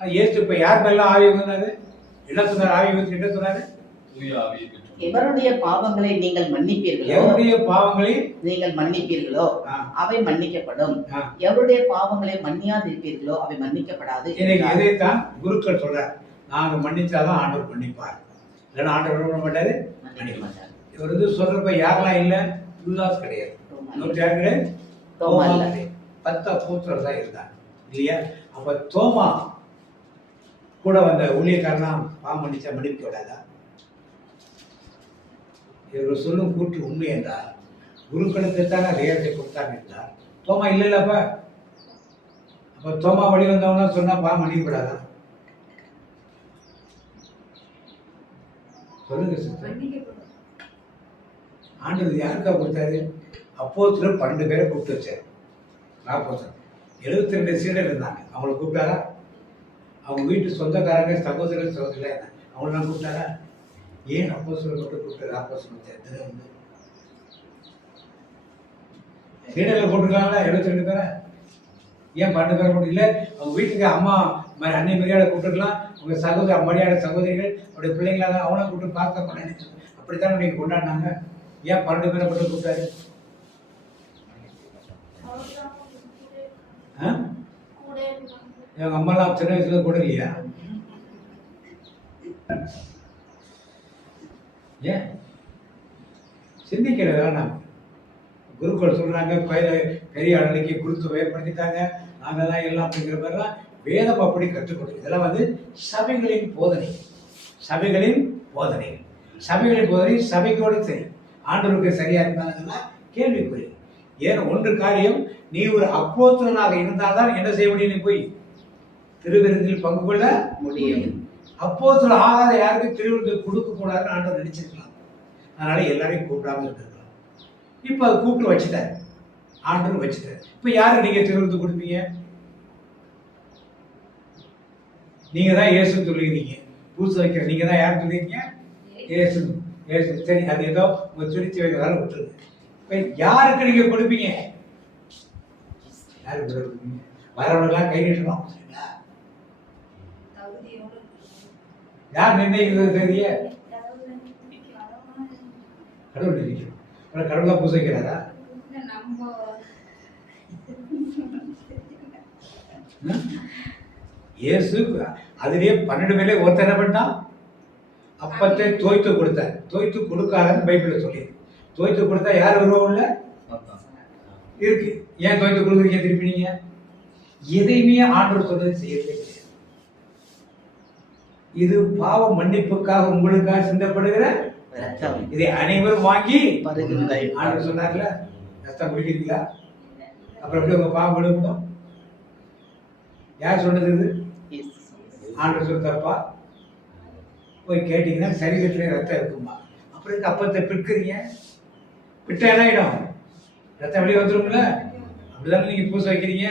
இயேசு இப்ப யார் மேல ஆவி வந்தாரு? என்ன சொன்னார்? ஆவி வந்து என்ன சொன்னாரு? எவருடைய பாவங்களை நீங்கள் மன்னிப்பீர்களோ, எவருடைய பாவங்களை நீங்கள் மன்னிப்பீர்களோ அவை மன்னிக்கப்படும். எவருடைய பாவங்களை மன்னியாதிருப்பீர்களோ அவை மன்னிக்கப்படாது. இதைத்தான் குருக்கள் சொல்றார். நாங்க மன்னிச்சாதான் ஆண்டவர் மன்னிப்பார், இல்லைன்னா ஆண்டவர் பண்ண மாட்டாரு, மன்னிக்க மாட்டார். இவர் வந்து சொல்றப்ப யாரெல்லாம் இல்ல? யூதாஸ் கிடையாது, யார் கிடையாது, 10 அப்போஸ்தலர்கள் தான் இருந்தாங்க இல்லையா? அப்ப தோமா கூட வந்த ஊழியக்காரனா பாவம் மன்னிச்சா மன்னிக்க விடாதா? இவர் சொல்லும் கூற்று உண்மை என்றால் குருக்களுக்கு தானே அதிகாரத்தை கொடுத்தாங்க என்றார். தோமா இல்லைல்லப்ப, அப்ப தோமா வழி வந்தவங்க சொன்னா பாவம் மன்னிக்க விடாதா? சொல்லுங்க சார். ஆண்டவர் யாருக்கா கொடுத்தாரு? அப்போஸ்தலர் 12 பேரை கூப்பிட்டு வச்சாரு. 72 சீடர் இருந்தாங்க, அவங்களை கூப்பிட்டாரா? அவங்க வீட்டு சொந்தக்காரங்க சகோதரர் சகோதரியா இருந்தாங்க, அவங்களெல்லாம் கூப்பிட்டாரா? ஏன் அப்போஸ்தலர் மட்டும் கூப்பிட்டாரு? அப்போஸ்தலர் வந்து சீடர்ல போட்டுருக்காங்களா 72 பேரை? ஏன் 12 பேரை மட்டும் இல்லை? அவங்க வீட்டுக்கு அம்மா அன்னை மரியாதை கூப்பிட்டுருக்கலாம், உங்க சகோதர மரியாதை சகோதரிகள் அவருடைய பிள்ளைங்களாக அவனை கூப்பிட்டு பார்க்க பண்ண அப்படித்தான் நீங்க கொண்டாடினாங்க. ஏன் 12 பேரை மட்டும் கூப்பிட்டாரு? எங்க அம்மாலாம் சின்ன வயசுல கூட இல்லையா? ஏன் சிந்திக்கிறதா? நாம குருக்கள் சொல்றாங்க பெரிய அடலுக்கு குருத்துவம் ஏற்படுத்திட்டாங்க, நாங்க தான் எல்லாம் அப்படிங்கிற மாதிரிலாம் வேதம் அப்படி கற்றுக் கொடுக்கும். இதெல்லாம் வந்து சபைகளின் போதனை, சபைகளின் போதனை, சபைகளின் போதனை சபைக்கோடு சரி, ஆண்டவருக்கு சரியா இருந்தாங்கன்னா கேள்விக்குறி. ஏன் ஒன்று காரியம், நீ ஒரு அப்போஸ்தலனாக இருந்தால்தான் என்ன செய்ய முடியும்? நீ போய் திருவிருந்தில் பங்கு கொள்ள முடியும். அப்போஸ்தலன் ஆகாத யாருக்கும் திருவிருந்தில் கொடுக்க கூடாதுன்னு ஆண்டவர் நினைச்சிருக்கலாம். அதனால எல்லாரையும் கூப்பிடாம இருக்கலாம். இப்ப அது கூப்பிட்டு வச்சுட்டாரு, ஆண்டவர் வச்சுட்டாரு. இப்ப யாரு நீங்க திருவிருந்து கொடுப்பீங்க? நீங்க தான் இயேசு சொல்லிக்கிறீங்க, பூசை வைக்கிற நீங்க தான் யார் சொல்லிருக்கீங்க? இயேசு. இயேசு சரி, அது ஏதோ உங்க துணிச்சு வைக்கிறதால விட்டுருங்க. இப்ப யாருக்கு நீங்க கொடுப்பீங்க? யாருக்கு கொடுப்பீங்க? வரவங்கெல்லாம் கை நீட்டணும். யார் நிர்ணயிக்கிறது? தெரிய கடவுள் நினைக்கிறோம். கடவுளா பூசை வைக்கிறாரா? இயேசு அதுலயே 12 பேர்ல ஒருத்தர் என்ன பண்ணா? அப்பத்தை தோய்த்து கொடுத்தார். தோய்த்து கொடுக்காதன்னு பைபிள்ல சொல்லி, தோய்த்து கொடுத்தா யார் வருவாங்கல்ல இருக்கு. ஏன் தோய்த்து கொடுக்குறீங்க திருப்பி? நீங்க எதையுமே ஆண்டவர் சொன்னது செய்யவே கிடையாது. இது பாவ மன்னிப்புக்காக உங்களுக்காக சிந்தப்படுகிற இதை அனைவரும் வாங்கி ஆண்டவர் சொன்னார்ல, ரத்தம் குடிக்கிறீங்களா? அப்புறம் எப்படி உங்க பாவம் விழுக்கணும்? யார் சொன்னது? இது ஆண்டவர் சொல்ல தப்பா? போய் கேட்டீங்கன்னா சரீரத்துல ரத்தம் இருக்குமா. அப்புறம் இருக்க அப்பத்தை பிற்கிறீங்க, பிட்ட என்ன ஆகிடும், ரத்தம் வெளியே வந்துடும்ல. அப்படிதானே நீங்க பூசை வைக்கிறீங்க.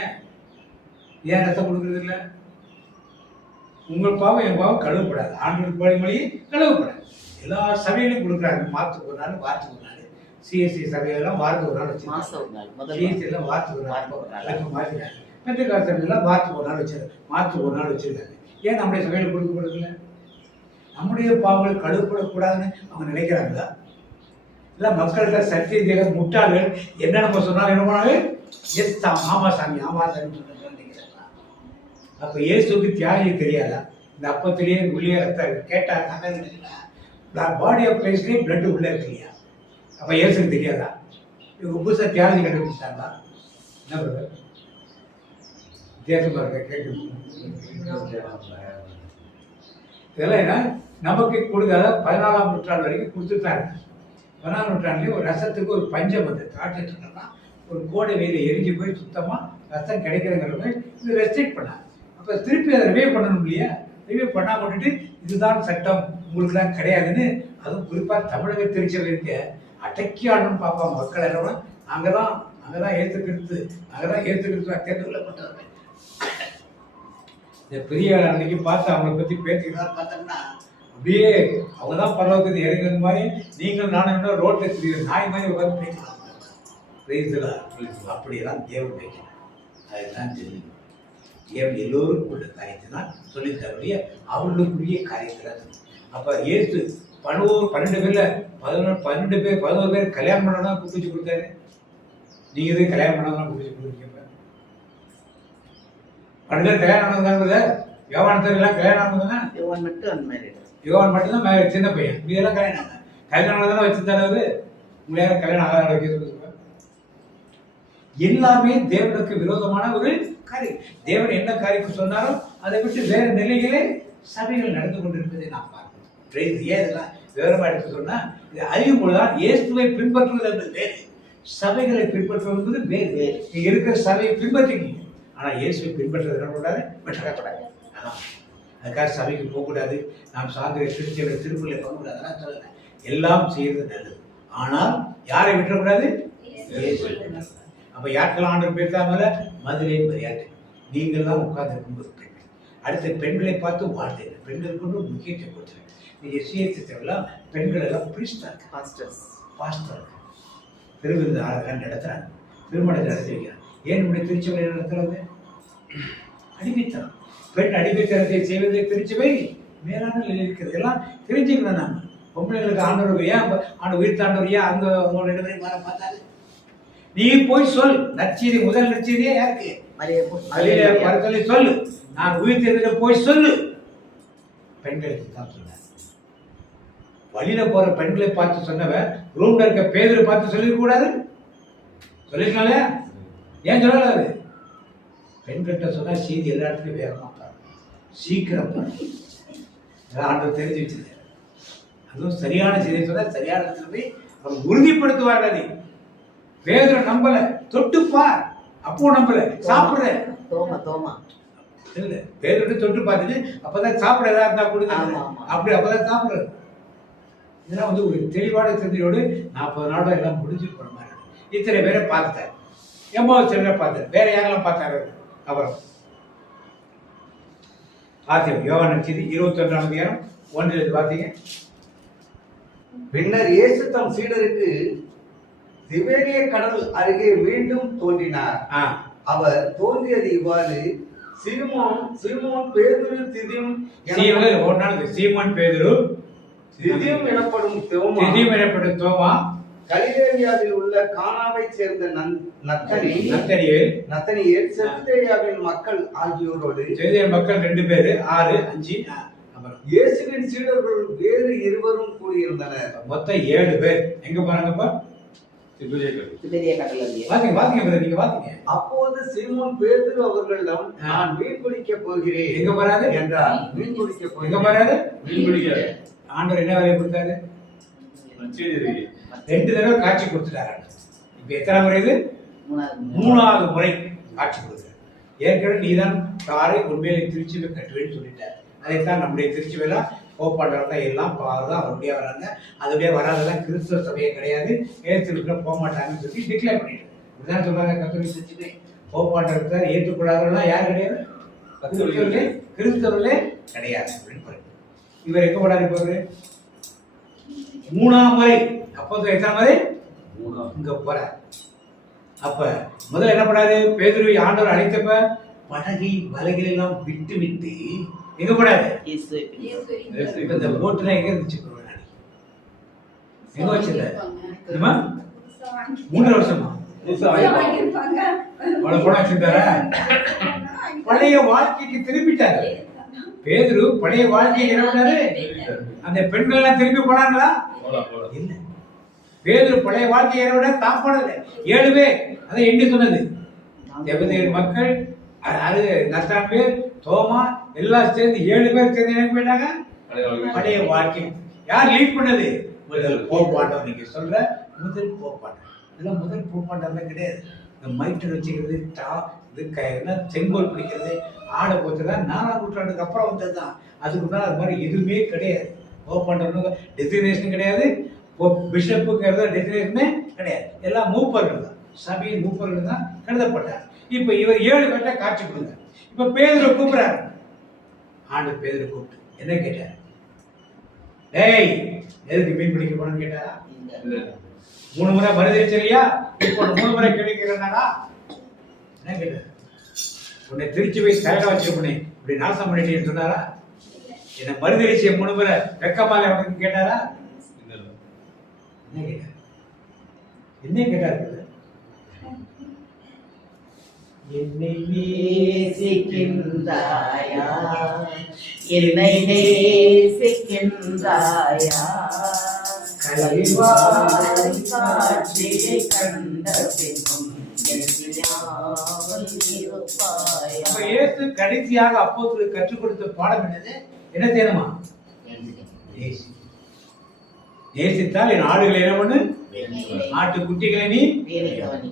ஏன் ரத்தம் கொடுக்கறது இல்லை? உங்கள் பாவம் என் பாவம் கழுவப்படாது. ஆண்டவர் பழமொழி கழுவப்படாது. எல்லா சபையிலும் கொடுக்குறாங்க. மாதத்துக்கு ஒரு நாள், வாரத்துக்கு ஒரு நாள். சிஎஸ்சி சபையெல்லாம் வாரத்துக்கு ஒரு நாள் வச்சு, சிஎஸ்சி எல்லாம் வாரத்துக்கு ஒரு நாள் மாற்றினாங்க. பெந்தகாஸ்து சபையெல்லாம் வாரத்துக்கு ஒரு நாள் வச்சிருக்காங்க, மாதத்துக்கு ஒரு நாள் வச்சிருக்காங்க. ஏன் நம்முடைய சபையில் கொடுக்கப்படுறதில்ல? நம்முடைய பாவங்கள் கழுவப்படக்கூடாதுன்னு அவங்க நினைக்கிறாங்களா? இல்லை மக்கள்கிட்ட சத்தியத்தை முட்டாள்கள் என்ன நம்ம சொன்னாலும் என்ன பண்ணாங்க, எஸ் ஆமா சாமி ஆமா சாமி நினைக்கிறாங்களா? அப்போ இயேசுக்கு தியாகி தெரியாதா? இந்த அப்பத்திலேயே உள்ளே ரத்தம் கேட்டாங்க, பாடி ஆஃப் பிளேஸ்லேயே பிளட் உள்ளே இருக்கு இல்லையா? அப்போ இயேசுக்கு தெரியாதா? இவங்க புதுசாக தியாகி கண்டுபிடிச்சிட்டாங்களா? என்ன பண்ணுறது? வித்தியாசமாக இருக்க கேட்கணும். இதெல்லாம் என்ன நமக்கு கொடுக்காத 14ஆம் நூற்றாண்டு வரைக்கும் கொடுத்துட்டாங்க. 14ஆம் நூற்றாண்டுலேயே ஒரு ரசத்துக்கு ஒரு பஞ்சம் வந்து திராட்சை சொன்னோம்னா ஒரு கோடை வெயில எரிஞ்சு போய் சுத்தமாக ரசம் கிடைக்கிறதுங்கிறத இது ரெஸ்ட்ரிக்ட் பண்ணாங்க. அப்போ திருப்பி அதை ரிவைவ் பண்ணணும் இல்லையா? ரிவைவ் பண்ணா போட்டுட்டு இதுதான் சட்டம் உங்களுக்குலாம் கிடையாதுன்னு, அதுவும் குறிப்பாக தமிழக திருச்சபைக்கு அடக்கி ஆடணும்னு பார்ப்பாங்க மக்கள் எல்லாம். அங்கே தான் ஏற்றுக்கிறது தேர்ந்து கொள்ளப்பட்டவர்கள். இந்த பெரிய அன்னைக்கு பார்த்து அவங்களை பற்றி பேசிக்கலாம் பார்த்தோம்னா அப்படியே அவங்க தான் பரவத்துக்கு இறங்குறது மாதிரி நீங்களும் நானும் ரோட்டில் தெரியும் நாய் மாதிரி உட்காந்து பேசலாம். அப்படியெல்லாம் தேவன் வைக்கணும். அதுதான் தெரியும். தேவன் எல்லோருக்கும் உள்ள காரியத்தை தான் சொல்லித்தரக்கூடிய அவர்களுக்குரிய காரியத்தில். அப்போ ஏசு 12 பேரில் 11 பேர் கல்யாணம் பண்ணதான் கூப்பிச்சு கொடுத்தாரு. நீங்கள் இதே கல்யாணம் பண்ணதான் கூப்பிச்சு கொடுக்குறீங்க. 12 பேர் கல்யாணம் ஆனதுதாங்க. யோவான் எல்லாம் கல்யாணம் ஆனதுங்க. யோவான் மட்டும்தான் சின்ன பையன். இதெல்லாம் கல்யாணம் தானே வச்சு தராது. உங்களை கல்யாணம் ஆகாத வைக்க சொல்லுங்க. எல்லாமே தேவனுக்கு விரோதமான ஒரு காரியம். தேவன் என்ன காரியம் சொன்னாலும் அதை விட்டு வேற நிலையிலே சபைகள் நடந்து கொண்டிருப்பதை நாம் பார்க்கணும். ஏன் இதெல்லாம் விவரமா எடுத்து சொன்னா, இதை அறியும் பொழுதுதான் இயேசுவை பின்பற்றுவது என்பது வேறு, சபைகளை பின்பற்றுவது வேறு. நீங்க இருக்கிற சபையை பின்பற்றிங்க, ஆனா இயேசுவை பின்பற்றுறது என்ன கூடாது, வெட்டக்கூடாது. அதுக்காக சபைக்கு போகக்கூடாது, நாம் சார்ந்த திருச்சியோட திருப்பூர்ல போகக்கூடாது, அதெல்லாம் சொல்லல. எல்லாம் செய்யறது நல்லது, ஆனால் யாரை விட்டுறக்கூடாது? அப்ப யாருக்கெல்லாம் ஆண்டவர் பேசாமல மதுரை மரியாதை நீங்கள் தான் உட்கார்ந்து இருக்கும்போது பெண்கள். அடுத்த பெண்களை பார்த்து வாழ்த்து, பெண்களுக்கு ஒரு முக்கியத்துவம் கொடுத்துருங்க. நீங்க சிஎஸ்எல்லாம் பெண்கள் எல்லாம் பிரிஸ்டாங்க, பாஸ்டர் திருவிருந்தாளர்கள் நடத்துறாங்க, திருமணத்தை நடத்தி வைக்கிறாங்க. ஏன் நம்முடைய திருச்சபை நடத்துறது? அடிமைத்தனம். பெண் அடிமைத்தனத்தை செய்வதை திருச்சபை மேலான நிலையில் இருக்கிறது. எல்லாம் தெரிஞ்சுக்கணும். நாம பொம்பளைங்களுக்கு ஆண்டவர் ஏன் ஆண்டு உயிர்த்தாண்டவர் ஏன் அந்த உங்களோட 2 பேரையும் மேலே பார்த்தாரு? நீ போய் சொல், நற்செய்தி முதல் நற்செய்தியே யாருக்கு? மரியாதை சொல்லு, நான் உயிர் தெரிந்த போய் சொல்லு. பெண்களுக்கு தான் சொன்ன. வழியில போற பெண்களை பார்த்து சொன்னவன் ரூம்ல இருக்க பேதரை பார்த்து சொல்லிக்கூடாது? சொல்லிருக்கலாம்ல, ஏன் சொல்லலாது? பெண்கிட்ட சொன்னா செய்தி எல்லா இடத்துலையும் வேகமா சீக்கிரம் ஆண்டவர் தெரிஞ்சு வச்சிருக்காரு. அதுவும் சரியான செய்தி சொன்னா சரியான இடத்துல போய் அவர் உறுதிப்படுத்துவார்கள். நீ பேதரை நம்பல, தொட்டுப்பார், அப்போ நம்பல, சாப்பிடுற இல்ல பேதரை தொட்டு பார்த்துட்டு அப்பதான் சாப்பிட ஏதா இருந்தா கொடுங்க, அப்படி அப்பதான் சாப்பிடுறது. இதெல்லாம் வந்து ஒரு தெளிவான சிந்தனையோடு 40 நாள் எல்லாம் முடிஞ்சு போற மாதிரி. இத்தனை பேரை பார்த்தார், 80 பேரை பார்த்தார், வேற யாரெல்லாம் பார்த்தாரு? அப்புறம் பார்த்தீங்க யோவான் நற்செய்தி 21ஆம் அதிகாரம் 1 பார்த்தீங்க. பின்னர் இயேசு தம் சீடருக்கு திபேரிய கடல் அருகே மீண்டும் தோன்றினார். அவர் தோன்றியது இவ்வாறு: சீமோன் பேதுரு திதிம் எனப்படும் தோமா, கலிலேயாவில் உள்ள கானாவை சேர்ந்த நத்தனியேல், செபதேயாவின் மக்கள் ஆகியோரோடு மக்கள் 2 பேரு 6, 5. இயேசுவின் சீடர்கள் வேறு 2 கூடியிருந்தனர். மொத்தம் 7 பேர். எங்க போறாங்கப்பா? அப்போது சீமோன் பேதுரு அவர்களிடம், நான் மீன் பிடிக்க போகிறேன் எங்க போறாரு என்றார். மீன் பிடிக்க எங்க போறாரு? மீன் பிடிக்க. ஆண்டவர் என்ன வேலையை கொடுத்தாரு? 2 தடவை காட்சி கொடுத்துட்டாரு. இப்ப எத்தனை முறை இது? 3வது முறை காட்சி கொடுத்தாரு. ஏற்கனவே நீதான் தாரை உண்மையிலே திருச்சிவை கட்டுவேன்னு சொல்லிட்டார். அதைத்தான் நம்முடைய திருச்சிவையெல்லாம் போப்பாண்டவர் தான் எல்லாம் பாருதான் அவருடைய வராங்க, அதுடைய வராதெல்லாம் கிறிஸ்தவ சபையே கிடையாது, ஏற்றுக்குள்ள போக மாட்டாங்கன்னு சொல்லி டிக்ளேர் பண்ணிட்டு இப்படிதான் சொல்றாங்க. கத்தோலிக்க சர்ச்சுக்கு போப்பாண்டவர் தான் ஏற்றுக்கொள்ளாதவர்கள்லாம் யார் கிடையாது, கிறிஸ்தவர்களே கிடையாது அப்படின்னு பாருங்க. இவர் எங்க போனாரு போறாரு, 3ஆம் முறை. அப்போஸ்தலர் எத்தனை முறை? இங்க போறார். அப்ப முதல்ல என்ன பண்ணாரு, பேதுருவை ஆண்டவர் அழைத்தப்ப படகை வலைகள் எல்லாம் விட்டு விட்டு எங்க போனாரு, இந்த போட்டுல எங்க இருந்துச்சு, எங்க வச்சிருந்த 3 வருஷமா போன வச்சிருந்தாரா? பழைய வாழ்க்கைக்கு திரும்பிட்டாரு பேதுரு. பழைய வாழ்க்கைக்கு என்ன பண்ணாரு, அந்த பெண்கள் எல்லாம் திரும்பி போனாங்களா? இல்ல. பேதுரு பழைய வாழ்க்கையை தான் போனது 7 பேர். அதை எண்ணி சொன்னது ஜெபதேர் மக்கள், அது நஸ்தான் பேர், தோமா எல்லாம் சேர்ந்து 7 பேர் சேர்ந்து என்ன போயிட்டாங்க பழைய வாழ்க்கை. யார் லீட் பண்ணது? முதல் போப்பாண்டவர். நீங்க சொல்ற முதல் போப்பாண்டவர். இதெல்லாம் முதல் போப்பாண்டவர்லாம் கிடையாது. இந்த மைட்டர் வச்சுக்கிறது, இது செங்கோல் பிடிக்கிறது, ஆடை போச்சுதான் 4ஆம் நூற்றாண்டுக்கு அப்புறம் வந்ததுதான். அதுக்கு முன்னாடி அது மாதிரி எதுவுமே கிடையாது. போப்பாண்டவர் டெசிக்னேஷன் கிடையாது, பிஷப்புங்கிறத டெசிக்னேஷனே கிடையாது. எல்லாம் மூப்பர்கள் தான், சபையின் மூப்பர்கள் தான் கருதப்பட்டார். இப்ப இவர் 7 பேர்ட்ட காட்சி கொடுங்க. இப்ப பேதுரு கூப்பிடுறாரு. ஆண்டு பேதுரு கூப்பிட்டு என்ன கேட்டார்? டேய், எதுக்கு மீன் பிடிக்க போனன்னு கேட்டாரா? 3 முறை மறுதளிச்சரியா? இப்போ 3 முறை கேட்கிறேன்னாடா? என்ன கேட்டார்? உன்னை திருச்சி போய் கரெக்டா வச்சிருப்பேன், இப்படி நாசம் பண்ணிட்டேன்னு சொன்னாரா? என்ன மறுதளிச்சிய 3 முறை வெக்கமால அவனுக்கு கேட்டாரா? என்ன கேட்டார்? என்ன கேட்டார்? என்னை நேசிக்கின்றாயா, என்னை நேசிக்கின்றாயா, கலைவாய் காட்சியை கண்ட பின்னும் இருப்பாயா. கடைசியாக அப்போஸ்தலருக்கு கற்றுக் கொடுத்த பாடம் என்னது? என்ன செய்யணுமா? நேசித்தால் என் ஆடுகளை என்ன பண்ணு, ஆட்டு குட்டிகளை நீ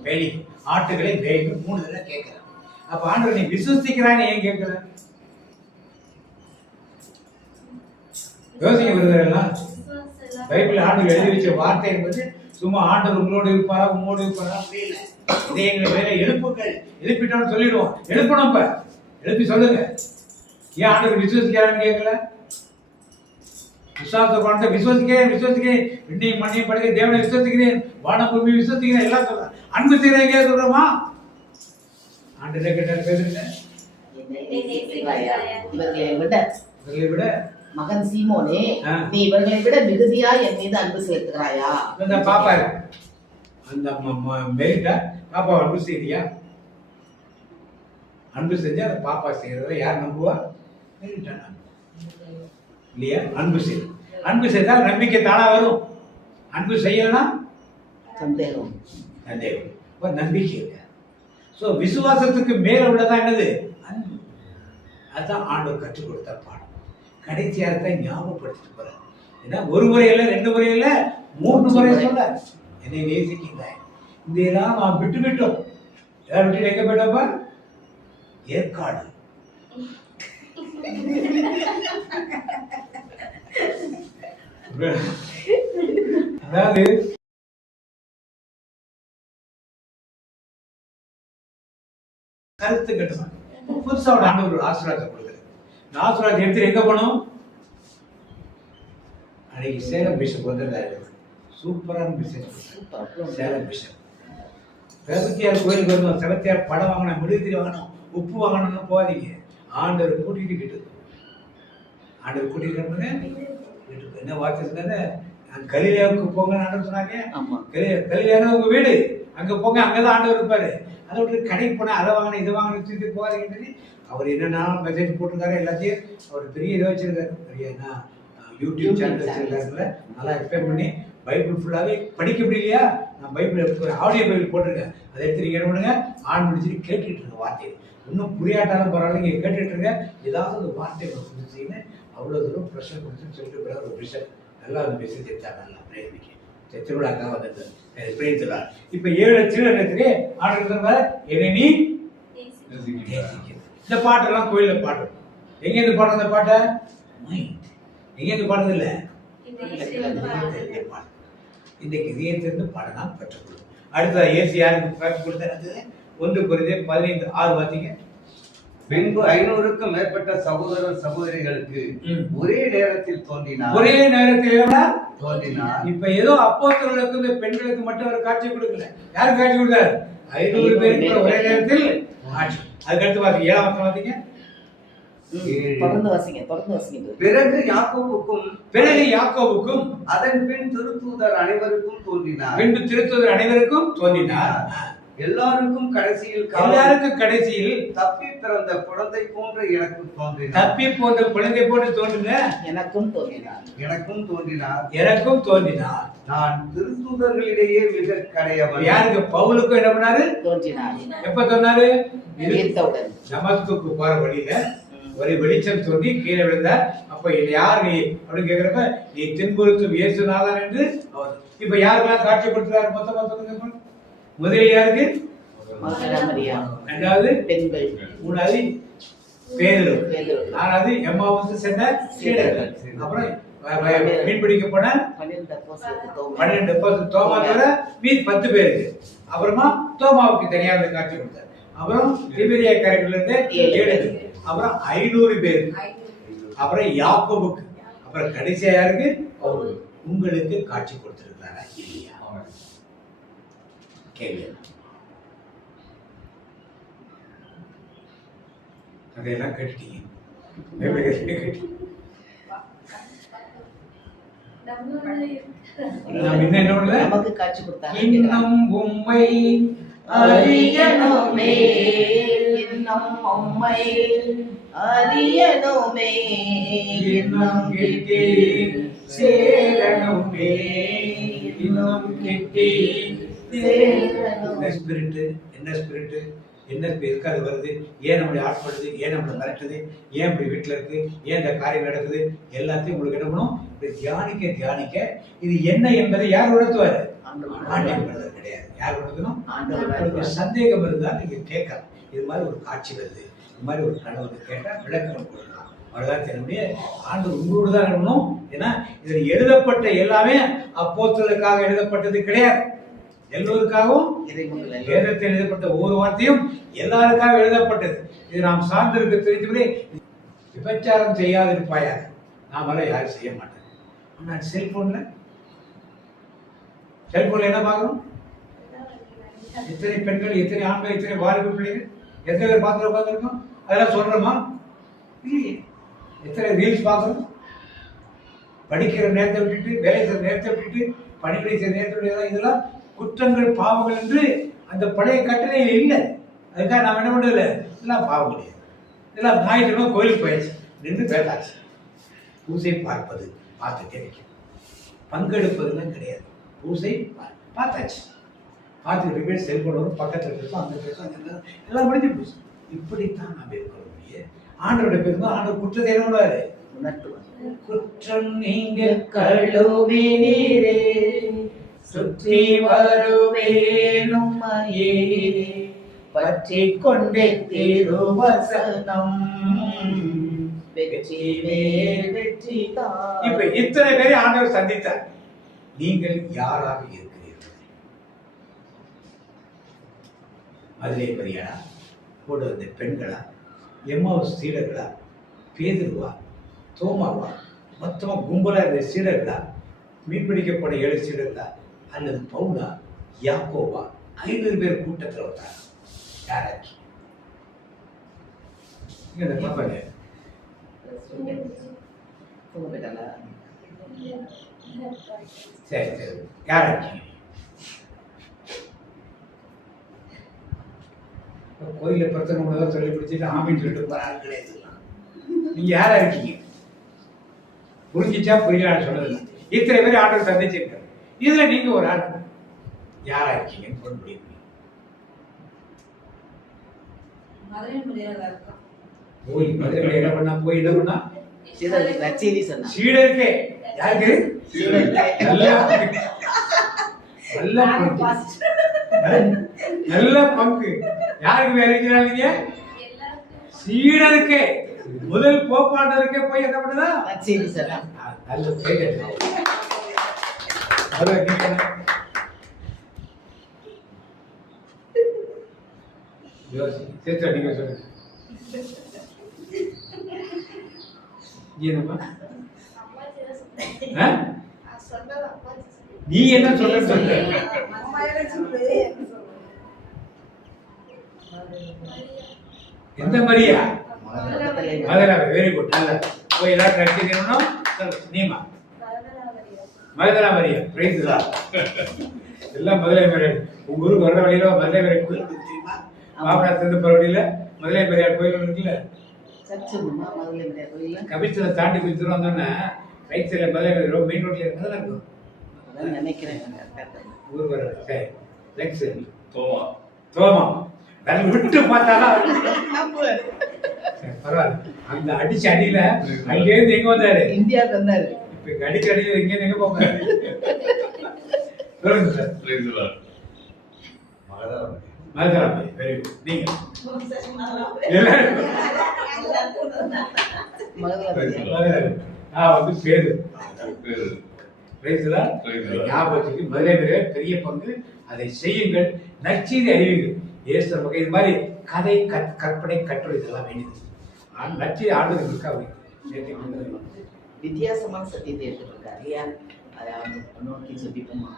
பேணி, ஆட்டுகளை பேணி. 3 தடவை கேட்கிறேன். அப்ப ஆண்டவர் நீ விசுவசிக்கிறான்னு ஏன் கேட்கிற? யோசிக்க விருதுலாம் பைபிள் ஆண்டவர் எழுதி வச்ச வார்த்தை என்பது சும்மா ஆண்டவர் உங்களோடு இருப்பாரா உங்களோடு இருப்பாரா அப்படி இல்லை. இதே எங்களை வேற எழுப்புகள், எழுப்பிட்டோம்னு சொல்லிடுவோம். எழுப்பணும். இப்ப எழுப்பி சொல்லுங்க, ஏன் ஆண்டவர் விசுவசிக்கிறான்னு கேட்கல? விசுவாசத்தை விசுவசிக்கிறேன், விண்ணையும் மண்ணையும் படைக்க தேவனை விசுவசிக்கிறேன், வான பூமி விசுவசிக்கிறேன், எல்லாம் சொல்றேன். அன்பு செய்யறேன் எங்கே சொல்றோமா? ஆண்டவரே கேட்டாரு பேசுறீங்க. இவர்களை விட மகன் சீமோனே, நீ இவர்களை விட மிகுதியா என் மீது அன்பு செலுத்துகிறாயா? அந்த பாப்பா அந்த மெரிட்டா பாப்பா அன்பு செய்தியா? அன்பு செஞ்சா அந்த பாப்பா செய்யறத யார் நம்புவா? மெரிட்டா இல்லையா? அன்பு செய்யும். அன்பு செய்தால் நம்பிக்கை தானா வரும். அன்பு செய்யலனா சந்தேகம். நம்பிக்கை இருக்க. சோ விசுவாசத்துக்கு மேல உள்ளதா என்னது? அன்பு. அதான் ஆண்டவர் கற்றுக் கொடுத்த பாடம். கடைசியாரத்தை ஞாபகப்படுத்திட்டு போற. ஏன்னா 1 முறை இல்ல, 2 முறை இல்ல, 3 முறை சொல்ல என்னை நேசிக்கின்றாய். இதெல்லாம் நாம் விட்டுவிட்டோம். யார் விட்டு எங்க போயிட்டோப்பா? ஏற்காடு. அதாவது கருத்து கட்டுவாங்க. புதுசா ஒரு ஆண்டவர் ஆசீர்வாதத்தை கொடுக்குறது. இந்த ஆசீர்வாதத்தை எடுத்து எங்க போனோம்? அன்னைக்கு சேலம் பிஷப் வந்திருந்தாரு. சூப்பரான மெசேஜ். சேலம் பிஷப் செபத்தியார் கோயிலுக்கு வரணும், செபத்தியார் படம் வாங்கணும், மெழுகுதிரி வாங்கணும், உப்பு வாங்கணும்னு போகாதீங்க. ஆண்டவர் கூட்டிட்டு கிட்டு, ஆண்டவர் கூட்டிட்டு என்ன வார்த்தை சொன்னாரு? கலிலேயாவுக்கு போங்க ஆண்டவர் சொன்னாங்க. கலிலேயா உங்க வீடு, அங்க போங்க, அங்கதான் ஆண்டவர் இருப்பாரு. அதை விட்டு கடைக்கு போனா அதை வாங்கணும் இதை வாங்கணும் தூக்கிட்டு போகாதீங்கன்னு அவர் என்னன்னா மெசேஜ் போட்டிருக்காரு. எல்லாத்தையும் அவர் பெரிய இதை வச்சிருக்காரு, பெரிய என்ன யூடியூப் சேனல் வச்சிருக்காருல, நல்லா எக்ஸ்பிளைன் பண்ணி பைபிள் ஃபுல்லாவே படிக்க முடியலையா? நான் பைபிள் ஆடியோ பைபிள் போட்டிருக்கேன். அதை எடுத்து நீங்க என்ன பண்ணுங்க, ஆன் முடிச்சுட்டு கேட்டுட்டு இருக்க வார்த்தையை. இன்னும் புரியாட்டாலும் பரவாயில்ல, நீங்க கேட்டுட்டு இருங்க. ஏதாவது ஒரு வார்த்தை புரிஞ்சுன்னு அவ்வளவு தூரம் ப்ரெஷர் கொடுத்துன்னு சொல்லிட்டு ஒரு பிஷப் நல்லா அந்த மெசேஜ் எடுத்தாங்க. நல்லா பிரேமிக்க திருவிழாக்காக வந்தது பிரேமித்துள்ளார். இப்ப 7 திருடத்துக்கு ஆண்டு என்னை நீ இந்த பாட்டெல்லாம் கோயில்ல பாடுறோம். எங்க இருந்து பாடுறோம்? அந்த பாட்டை நீங்க இங்க பாடுறது இல்ல, இந்த இசையிலிருந்து பாடுறேன். இன்றைக்கு இதயத்திலிருந்து பாடலாம் பெற்றுக்கொள்ளும். அடுத்த இயேசு யாருக்கு காட்சி கொடுத்தது? 1 கொரிந்தியர் 15:6 பார்த்தீங்க. பின்பு 500க்கும் மேற்பட்ட சகோதர சகோதரிகளுக்கு ஒரே நேரத்தில் தோன்றினார். ஒரே நேரத்தில் தோன்றினார். இப்ப ஏதோ அப்போஸ்தலர்களுக்கு இந்த பெண்களுக்கு மட்டும் ஒரு காட்சி கொடுக்கல. யாரு காட்சி கொடுத்தார்? 500 பேருக்கு ஒரே நேரத்தில் காட்சி. அதுக்கடுத்து பாத்தீங்க 7ஆம் வசனம் பாத்தீங்க. தொடர்ந்து வாசிங்க. பிறகு யாக்கோபுக்கும் அதன் பின் திருத்தூதர் அனைவருக்கும் தோன்றினார். எல்லாருக்கும் கடைசியில் தப்பி பிறந்த குழந்தை போன்று எனக்கும் தோன்றினார். நான் திருத்தூதர்களிடையே மிக கடையவன். யாருக்கு? பவுலுக்கும் என்ன பண்ணாரு? எப்ப சொன்னாரு? தமஸ்குக்கு போற வழியில ஒரு வெளிச்சம் தோன்றி கீழே விழுந்தார். அப்ப இது யார் நீ அப்படின்னு கேக்குறப்ப, நீ தின்புறுத்தும் இயேசுநாதன் என்று அவர். இப்ப யாருக்கெல்லாம் காட்சி கொடுத்தாரு? மொத்தமா சொல்லுங்க. முதலில் யாருக்கு? இரண்டாவது பெண்கள், மூணாவது பேதுரு, நாலாவது எம்மாவுக்கு சென்ற சீடர்கள், அப்புறம் மீன் பிடிக்க போன 12 தோமா தவிர மீதி 10 பேருக்கு. அப்புறமா தோமாவுக்கு தனியாக காட்சி கொடுத்தார். அப்புறம் திபேரியா கரையில இருந்து 7, அப்புறம் 500 பேருக்கு, அப்புறம் யாக்கோபுக்கு, அப்புறம் கடைசியா யாருக்கு? உங்களுக்கு காட்சி கொடுத்திருக்கிறாரா இல்லையா? கேள்வி. அதையெல்லாம் கேட்டீங்க. நமக்கு காட்சி கொடுத்தாங்க. இன்னும் உம்மை அறியணுமே, இன்னும் கிட்டி சேரணுமே, இன்னும் கிட்டி சேரணும். என்ன ஸ்பிரிட் எதுக்கு அது வருது? ஏன் நம்மளை ஆட்படுது? ஏன் நம்மளை மிரட்டுது? ஏன் இப்படி வீட்டுல இருக்கு? ஏன் இந்த காரியம் நடக்குது? எல்லாத்தையும் உங்களுக்கு என்ன பண்ணும்? தியானிக்க இது என்ன என்பதை யார் உணர்த்துவாரு? ஆண்டவர் கிடையாது. யார் உணர்த்தணும்? ஆண்டவர். சந்தேகம் இருந்தால் நீங்க கேட்கலாம். இது மாதிரி ஒரு காட்சி வருது, இது மாதிரி ஒரு கனவு கேட்டா விளக்கம் கொடுக்கலாம். அவ்வளவுதான் தெரிய. ஆண்டவர் உங்களோடு தான் இருக்கணும். ஏன்னா இதுல எழுதப்பட்ட எல்லாமே அப்போஸ்தலருக்காக எழுதப்பட்டது கிடையாது. எல்லோருக்காகவும் வேதத்தில் எழுதப்பட்ட ஒவ்வொரு வார்த்தையும் எல்லாருக்காக எழுதப்பட்டது. இது நாம் சார்ந்திருக்க தெரிஞ்சபடி விபச்சாரம் செய்யாதிருப்பாயாக. நாம யாரும் செய்ய மாட்டேன். ஆனால் செல்போன்ல என்ன பார்க்கணும்? எத்தனை பெண்கள், எத்தனை ஆண்கள், எத்தனை வாலிப பிள்ளைகள், எத்தனை பேர் பார்த்துருக்கோம்? அதெல்லாம் சொல்றோமா? இல்லையே. எத்தனை ரீல்ஸ் பார்க்கணும்? படிக்கிற நேரத்தை விட்டுட்டு, வேலை செய்யற நேரத்தை விட்டுட்டு, பணிகளை செய்யற நேரத்தை, இதெல்லாம் குற்றங்கள் பாவங்கள் என்று அந்த பழைய கட்டளையில் இல்லை. அதுக்காக நாம் என்ன பண்றது? இதெல்லாம் பாவம் கிடையாது. இதெல்லாம் ஞாயிற்றுக்கிழமை கோயிலுக்கு போயிடுச்சு நின்று பேசாச்சு. பூசை பார்த்து கிடைக்கும். பங்கெடுப்பதுலாம் கிடையாது. பூசை பார்த்தாச்சு. பார்த்துக்கிட்டு போய் செல்போன் வரும், பக்கத்தில் பேசும், அந்த பேசும், எல்லாம் முடிஞ்சு போச்சு. இப்படித்தான் நாம் இருக்கிறோம். ஆண்டோட பேசும்போது ஆண்டவர் குற்றத்தை என்ன பண்ணுவாரு? குற்றம் நீங்க கழுவி நீரே சுற்றி வருவேனும் பற்றி கொண்டே திருவசனம் வெற்றி மேல் வெற்றி தான். இப்ப இத்தனை பேரை ஆண்டவர் சந்தித்தார். நீங்கள் யாராக இருக்கிறீர்கள்? அதிலே பெரியாரா, கூட வந்த பெண்களா, எம்மாவுஸ் சீடர்களா, பேதுருவா, தோமாவா, மொத்தமா கும்பலா இருந்த சீடர்களா, மீன்பிடிக்கப்பட 7 சீடர்களா, அல்லது பவுலா, யாக்கோவா, 500 பேர் கூட்டத்தில் வந்தாங்க. யாராச்சு சரி யாராச்சு? கோயில பிரச்சனை சொல்லி பிடிச்சிட்டு ஆமின்னு சொல்லிட்டு போறாங்க கிடையாது. நீங்க யாரா இருக்கீங்க? புரிஞ்சிச்சா புரியலான்னு சொன்னதில்லை. இத்தனை பேர் ஆண்டவர் சந்திச்சிருக்காரு. இதுல நீங்க ஒரு ஆள் யாரா இருக்கீங்கன்னு சொல்ல முடியும். போய் மதுரை என்ன பண்ணா சீடருக்கே யாருக்கு நல்ல பங்கு யாருக்கு வேற இருக்கிறாங்க? சீடருக்கே முதல் போப்பாண்டருக்கே போய் என்ன பண்ணுதா? நல்ல கேட்க அதான் கேட்கணும். சேர்த்து நீங்க சொல்லுங்க. என்னப்பா நீ என்ன சொல்ற சொல்ற எந்த மாதிரியா மதுரை வெரி குட் நல்ல போய் எல்லாரும் நடிச்சிருக்கணும் நீமா மதுரை மரியா பிரைஸ் தான் எல்லாம் மதுரை மரியா உங்க ஊருக்கு வர்ற வழியில மதுரை மரியா கோயில் தெரியுமா மாமனார் போற வழியில மதுரை மரியா கோயில் இருக்குல்ல கபிச்சலை தாண்டி போய் தூரம் வந்தோன்னா ரைட் சைடில் மதுரை மெயின் ரோட்ல இருக்கிறதா இருக்கும் நினைக்கிறேன் ஊர் வர சரி ரைட் சைடு தோமா தோமா அதை விட்டு பார்த்தாலும் பரவாயில்ல அந்த அடிச்ச அடியில அங்கேயிருந்து எங்க வந்தாரு இந்தியாவுக்கு வந்தாரு இப்ப அடிச்ச அடியில எங்கேயிருந்து எங்க போவாரு சொல்லுங்க சார் மதுரை வெரி குட் நீங்க வந்து பேரு ஞாபகத்துக்கு மதுரை பெரிய பங்கு. அதை செய்யுங்கள், நற்செய்தி அறிவிங்கள். இயேசு வகை இது மாதிரி கதை கற்பனை கட்டுரை இதெல்லாம் வேண்டியது. நற்செய்தி ஆண்டுகளுக்கு வித்தியாசமான சத்தியத்தை எடுத்துருக்காரு இல்லையா? அதை அவங்க நோக்கி ஜெபிப்போமா?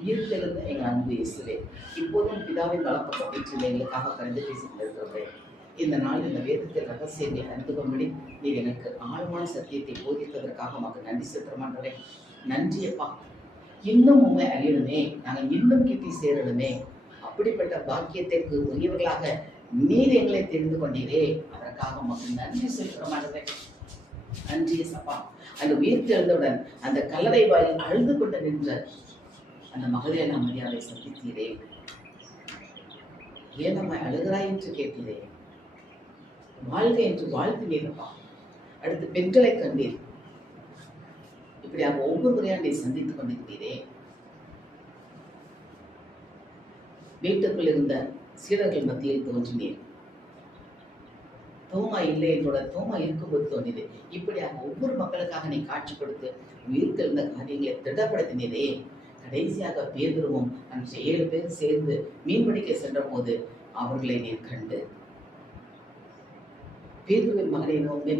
உயிர்த்தெழுந்த எங்கள் அன்பு இயேசுவே, இப்போதும் பிதாவின் வலப்பக்கம் வீட்டில் எங்களுக்காக கலந்து பேசிக் கொண்டிருக்கிறவரே, இந்த நாள் இந்த வேதத்தில் ரகசியங்களை அறிந்துகொம்படி நீர் எனக்கு ஆழமான சத்தியத்தை போதித்ததற்காக உமக்கு நன்றி செலுத்துறமான்றவரே. நன்றியப்பா, இன்னும் உண்மை அறியணுமே, நாங்கள் இன்னும் கிட்டி சேரணுமே. அப்படிப்பட்ட பாக்கியத்திற்கு உரியவர்களாக நீர் எங்களை தெரிந்து கொண்டீரே, அதற்காக உமக்கு நன்றி செலுத்துறமான்றவரே. நன்றிய சப்பா. அந்த உயிர்த்தெழுந்தவுடன் அந்த கல்லறை வாயில் அழுது கொண்டு நின்ற அந்த மகளிரை மரியாதை சந்தித்தீரே, ஏன் நம்மை அழுகிறாய் என்று கேட்டீரே, வாழ்க என்று வாழ்த்தினீரப்பா. அடுத்து பெண்களை கண்டீர், இப்படியாக ஒவ்வொரு முறையாக நீ சந்தித்துக் கொண்டிருக்கிறீரே. வீட்டுக்குள் இருந்த சீடர்கள் மத்தியில் தோன்றினீர். தோமா இல்லை என்றோட தோமா இருக்கும்போது தோன்றியது. இப்படியாக ஒவ்வொரு மக்களுக்காக நீ காட்சி கொடுத்து உயிர்த்தெழுந்த காரியங்களை திடப்படுத்தினீரே. கடைசியாக பேதுருவும் அந்த 7 பேர் சேர்ந்து மீன்பிடிக்க சென்ற போது அவர்களை நீர் கண்டு பேதுருவின் மகனை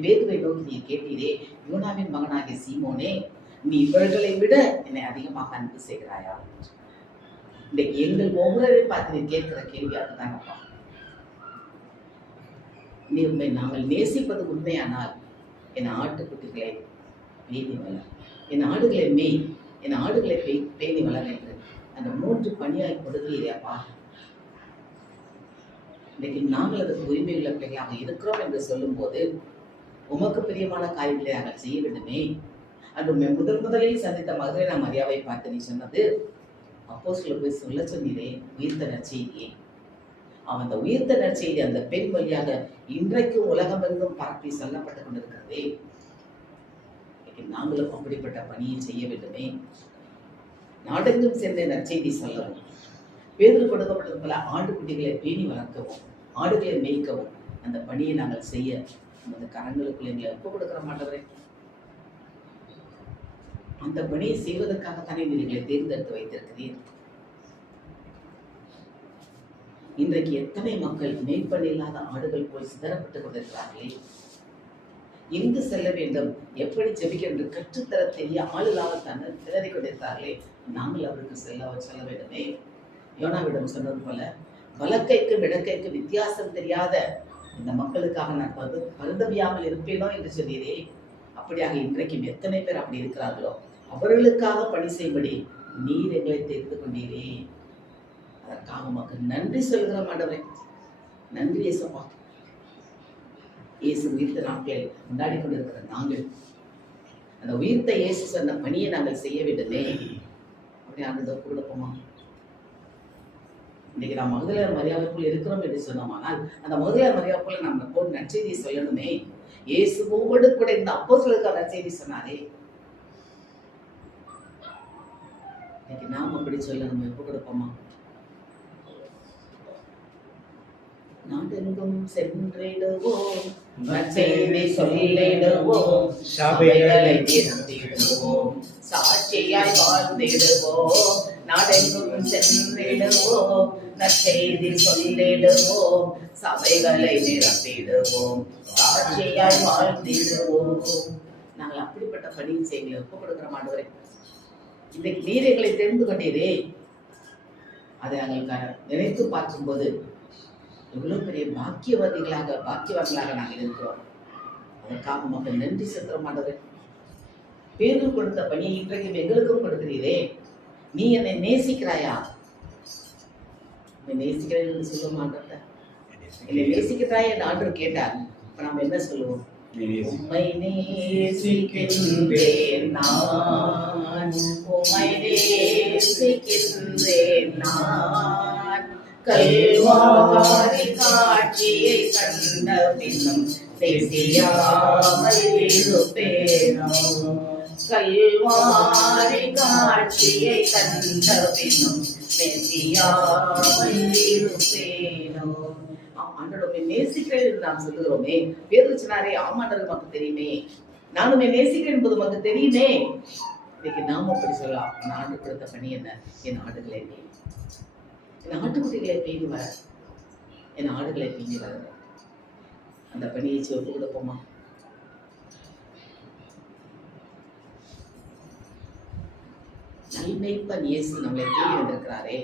பேதுருவை நோக்கி நீர் கேட்டீரே, யோனாவின் மகனாகிய சீமோனே, நீ இவர்களை விட என்னை அதிகமாக அன்பு செய்கிறாயா? இன்றைக்கு எங்கள் ஒவ்வொருவரையும் பார்த்து நீ கேட்கிற கேள்வி அதுதானப்பா. நீ உண்மை நாங்கள் நேசிப்பது உண்மையானால் என் ஆட்டுக்குட்டிகளை பேணி வளர், என் ஆடுகளை மேய், என் ஆடுகளை பேணி வளர் என்று அந்த 3 பணியாய் கொடுக்கிறீரப்பா. இன்னைக்கு நாங்கள் அதற்கு உரிமையுள்ள பிள்ளைகளாக இருக்கிறோம் என்று சொல்லும் போது உமக்கு பிரியமான காரியங்களை நாங்கள் செய்ய வேண்டுமே. அன்று முதலில் சந்தித்த மதுரை நாம் மரியாதை பார்த்து நீ சொன்னது, அப்போஸ்தலர் போய் சொல்ல சொன்னீரே உயிர்த்த நற்செய்தியை. அவன் அந்த உயிர்த்த நற்செய்தி அந்த பெண் வழியாக இன்றைக்கும் உலகமெங்கும் பரப்பி சொல்லப்பட்டுக் கொண்டிருக்கிறதே. நாங்களும் அப்படிப்பட்ட பணியை செய்ய வேண்டுமே. நாடெங்கும் சேர்ந்த நற்செய்தி சொல்லவும், பேதுரு கொடுக்கப்பட்டது போல ஆட்டுக்குட்டிகளை பேணி வளர்க்கவும், ஆடுகளை மேய்க்கவும் அந்த பணியை நாங்கள் செய்ய அந்த கரங்களுக்குள்ள எங்களை ஒப்பு கொடுக்கிற மாட்டவரே. அந்த பணியை செய்வதற்காகத்தானே நீங்களை தேர்ந்தெடுத்து வைத்திருக்கிறீர். இன்றைக்கு எத்தனை மக்கள் மேய்ப்பன் இல்லாத ஆடுகள் போல் சிதறப்பட்டுக் கொண்டிருக்கிறார்களே. எங்கு செல்ல வேண்டும், எப்படி ஜெபிக்க என்று கற்றுத்தர தெரிய ஆளுலாக திணறிக் கொண்டிருக்கிறார்களே. நாங்கள் அவருக்கு சொல்ல வேண்டுமே. யோனாவிடம் சொன்னது போல வலக்கைக்கும் இடக்கைக்கும் வித்தியாசம் தெரியாத இந்த மக்களுக்காக நான் பருந்தவியாமல் இருப்பேனோ என்று சொன்னீரே. அப்படியாக இன்றைக்கும் எத்தனை பேர் அப்படி இருக்கிறார்களோ அவர்களுக்காக பணி செய்யும்படி நீர் எங்களை தெரிந்து கொண்டீரே. அதற்காக உமக்கு நன்றி சொல்கிற மாட்டவரே. நன்றி இயேசுப்பா. இயேசு உயிர்த்த நாட்களை கொண்டாடி கொண்டிருக்கிற நாங்கள் அந்த உயிர்த்த இயேசு சொன்ன பணியை நாங்கள் செய்ய வேண்டுமே. அப்படி அந்த கொடுப்போமா? இன்னைக்கு நாம் மகதலேயர் மரியாதைக்குள் இருக்கிறோம் என்று சொன்னோமானால் அந்த மகதலேயர் மரியாதைக்குள்ள நம்ம போட்டு நற்செய்தியை சொல்லணுமே. இயேசுவோடு கூட இந்த அப்போஸ்தலருக்கு நற்செய்தி சொன்னாரே. இன்னைக்கு நாம் அப்படி சொல்ல நம்ம எப்ப கொடுப்போமா? நாடெங்கும் சென்றிடுவோம் நற்செய்தி சொல்லிடுவோம், சபைகளை நிறுத்திடுவோம், சாட்சியாய் வாழ்ந்திடுவோம், நாடெங்கும் சென்றிடுவோம், நற்செய்தி சொல்லிடுவோம், சபைகளை நிரப்பிடுவோம், சாட்சியாய் வாழ்ந்திடுவோம். நாங்கள் அப்படிப்பட்ட பணியை செய்யலை ஒப்பு கொடுக்கிற மாட்டவரே. இன்றைக்கு நீர் எங்களை தெரிந்து கொண்டீரே, அதை நாங்கள் நினைத்து பார்க்கும்போது எவ்வளவு பெரிய பாக்கியவான்களாக நாங்கள் இருக்கிறோம். அதற்காக மக்கள் நன்றி செலுத்த மாட்டது. பேரு கொடுத்த பணியை இன்றைக்கு எங்களுக்கும் கொடுக்கிறீரே. நீ என்னை நேசிக்கிறாயா? நேசிக்கிறேன்னு சொல்ல மாட்டேன். என்னை நேசிக்கிறாயா என்று ஆண்டவர் கேட்டார். இப்ப நாம என்ன சொல்லுவோம்? உம்மை நேசிக்கின்றேன் நான், உம்மை நேசிக்கின்றேன் நான், கல்வாரி காட்சியை கண்ட பின்னும் நேசியாமல் இருப்பேனோ, கல்வாரி காட்சியை கண்ட பின்னும் நேசியாமல் இருப்பேனோ. ஆண்டவரை நேசிக்கிறேன் நாம் சொல்லுகிறோமே. பேதுரு சொன்னாரே, ஆமாண்டவர் நமக்கு தெரியுமே, நானுமே நேசிக்கிறேன் என்பது நமக்கு தெரியுமே. இன்னைக்கு நாம அப்படி சொல்லலாம். நான் ஆண்டு கொடுத்த பணி என்ன? என் ஆடுகளை மேய், என் ஆட்டுக்குட்டிகளை பேணி வர, என் ஆடுகளை பேணி வர. அந்த பணியை ஒப்பு கொடுப்போமா? நல்மேய்ப்பன் இயேசு நம்மளை தேடி வந்திருக்கிறாரே,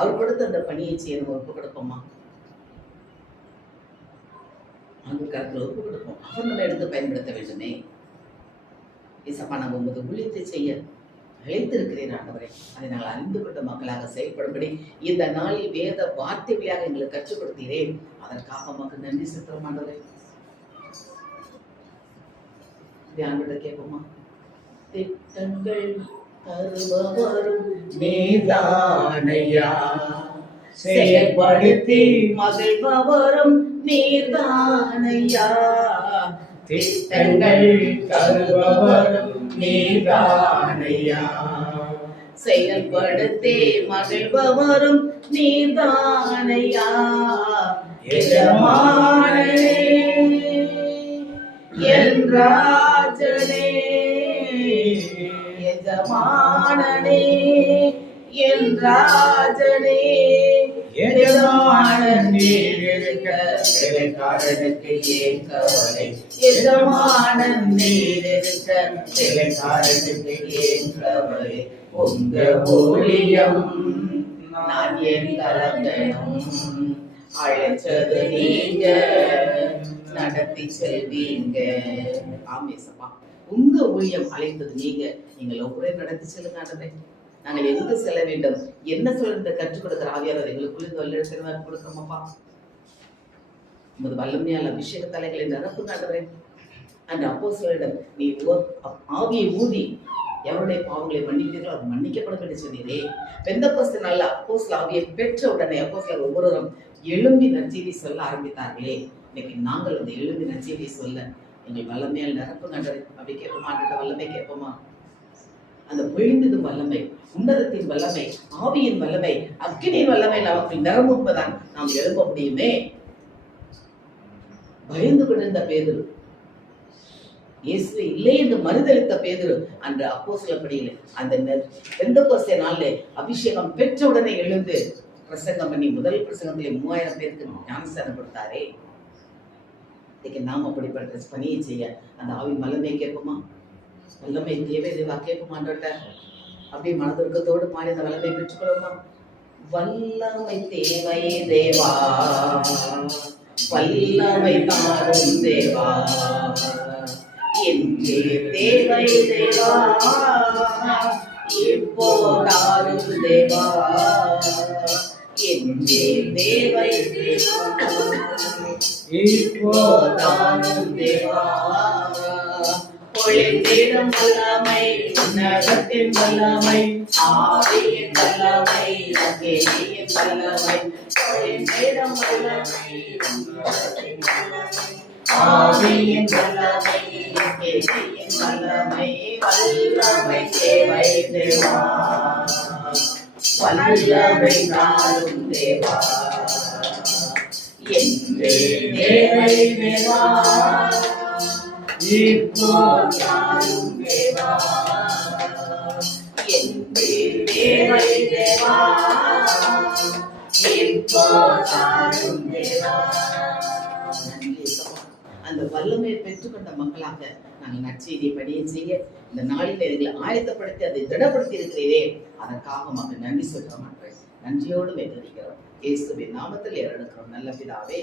அவர் கொடுத்த அந்த பணியை செய்ய நம்ம ஒப்பு கொடுப்போமா? அந்த கருத்துல ஒப்பு கொடுப்போம். அவர் நம்ம எடுத்து பயன்படுத்த வேண்டுமே. இசப்பா, நம்ம உமது ஊழியத்தை செய்ய அழைத்திருக்கிறேன் ஆண்டவரே. அதை நாங்கள் அறிந்து கொண்ட மக்களாக செயல்படும்படி இந்த நாளில் வேத வார்த்தைகளாக எங்களுக்கு கற்றுக் கொடுத்தீரேன். அதற்காக மக்கள் நன்றி செலுத்துறோம் ஆண்டவரே. ஆண்டவரை கேட்போமா? திட்டங்கள் தருபவரும் நீதானையா, செயல்படுத்தி மகிழ்பவரும் நீதானையா, திட்டங்கள் தருபவரும் நீதானையா, செயல்படுத்தி மகிழ்பவரும் நீதானையா, எஜமானனே என் ராஜனே, எஜமானனே என் ராஜனே, எஜமானன் நீர் இருக்க வேலைக்காரனுக்கு ஏன் கவலை, எஜமானன் நீர் இருக்க வேலைக்காரனுக்கு ஏன் கவலை, உங்க ஊழியம் நான் என் கலங்கணும், அழைச்சது நீங்க நடத்தி செல்வீங்க. ஆமேசப்பா, உங்க ஊழியம் அழைத்தது நீங்க, நீங்கள் ஒவ்வொரு நடத்தி செல்லுங்க ஆண்டவரே. நாங்கள் எங்கு செல்ல வேண்டும், என்ன சொல்றது கற்றுக் கொடுக்கிற ஆவியாளர் எங்களுக்குள்ள வல்லெடுத்து கொடுக்கிறோமாப்பா. உமது வல்லமையால் அபிஷேக தலைகளை நிரப்பு ஆண்டவரே. அந்த அப்போஸ்தலரிடம் நீ ஆவியை ஊதி எவருடைய பாவங்களை மன்னிப்பீர்களோ அது மன்னிக்கப்படும் என்று சொன்னீரே. பெந்தெகோஸ்து நாள்ல அப்போஸ்தல ஆவியை பெற்ற உடனே அப்போஸ்தலர் ஒவ்வொருவரும் எழும்பி நற்செய்தி சொல்ல ஆரம்பித்தார்களே. இன்னைக்கு நாங்கள் அந்த எழும்பி நற்செய்தி சொல்ல எங்கள் வல்லமையால் நிரப்பு ஆண்டவரே. அப்படி கேட்போமா? வல்லமை கேட்போமா? அந்த பொழிந்தது வல்லமை, உன்னதத்தின் வல்லமை, ஆவியின் வல்லமை, அக்கினியின் வல்லமை நமக்கு நிரம்புவதான் நாம் எழுப்ப முடியுமே. பயந்து கொண்டிருந்த பேதுரு, இயேசு இல்லை என்று மறுதளித்த பேதுரு அன்று அப்போஸ்தலப்படியில அந்த பெந்தெகோஸ்தே நாளிலே அபிஷேகம் பெற்ற உடனே எழுந்து பிரசங்கம் பண்ணி முதல் பிரசங்கத்திலே 3000 பேருக்கு ஞானஸ்தானம் கொடுத்தாரே. இன்னைக்கு நாம் அப்படிப்பட்ட பணியை செய்ய அந்த ஆவின் வல்லமை கேட்போமா? வல்லமை தேவை தேவா கேட்போமான்ற அப்படியே மனதுருக்கத்தோடு மாறி அந்த வல்லமை பெற்றுக்கொள்ளுமா? வல்லமை தேவை தேவா, வல்லமை தாரும் தேவா, எங்கே தேவை தேவா, இப்போ தாரும் தேவா, எங்கே தேவை தேவா, இப்போ தாரும் தேவா, பொழிந்திடும் வல்லமை, உன்னதத்தின் வல்லமை, ஆவியின் வல்லமை, அக்கினியின் வல்லமை, பொழிந்திடும் வல்லமை, உன்னதத்தின் வல்லமை, ஆவியின் வல்லமை, அக்கினியின் வல்லமை, வல்லமை தேவை தேவா, வல்லமை தாரும் தேவா, என்று தேவை தேவா, இப்போதாரும் தேவா, என்று தேவை தேவா, இப்போதாரும் தேவா. நன்றி இயேசுவா. அந்த வல்லமையை பெற்றுக்கொண்ட மக்களாக நாங்கள் நற்செய்தியை படிய செய்ய இந்த நாளில் எங்களை ஆயத்தப்படுத்தி அதை திடப்படுத்தி இருக்கிறீரே, அதற்காக மக்கள் நன்றி சொல்ல மாட்டேன். நன்றியோடு வெற்றிக்கிறோம். இயேசுவின் நாமத்தில் எடுக்கிறோம் நல்ல பிதாவே.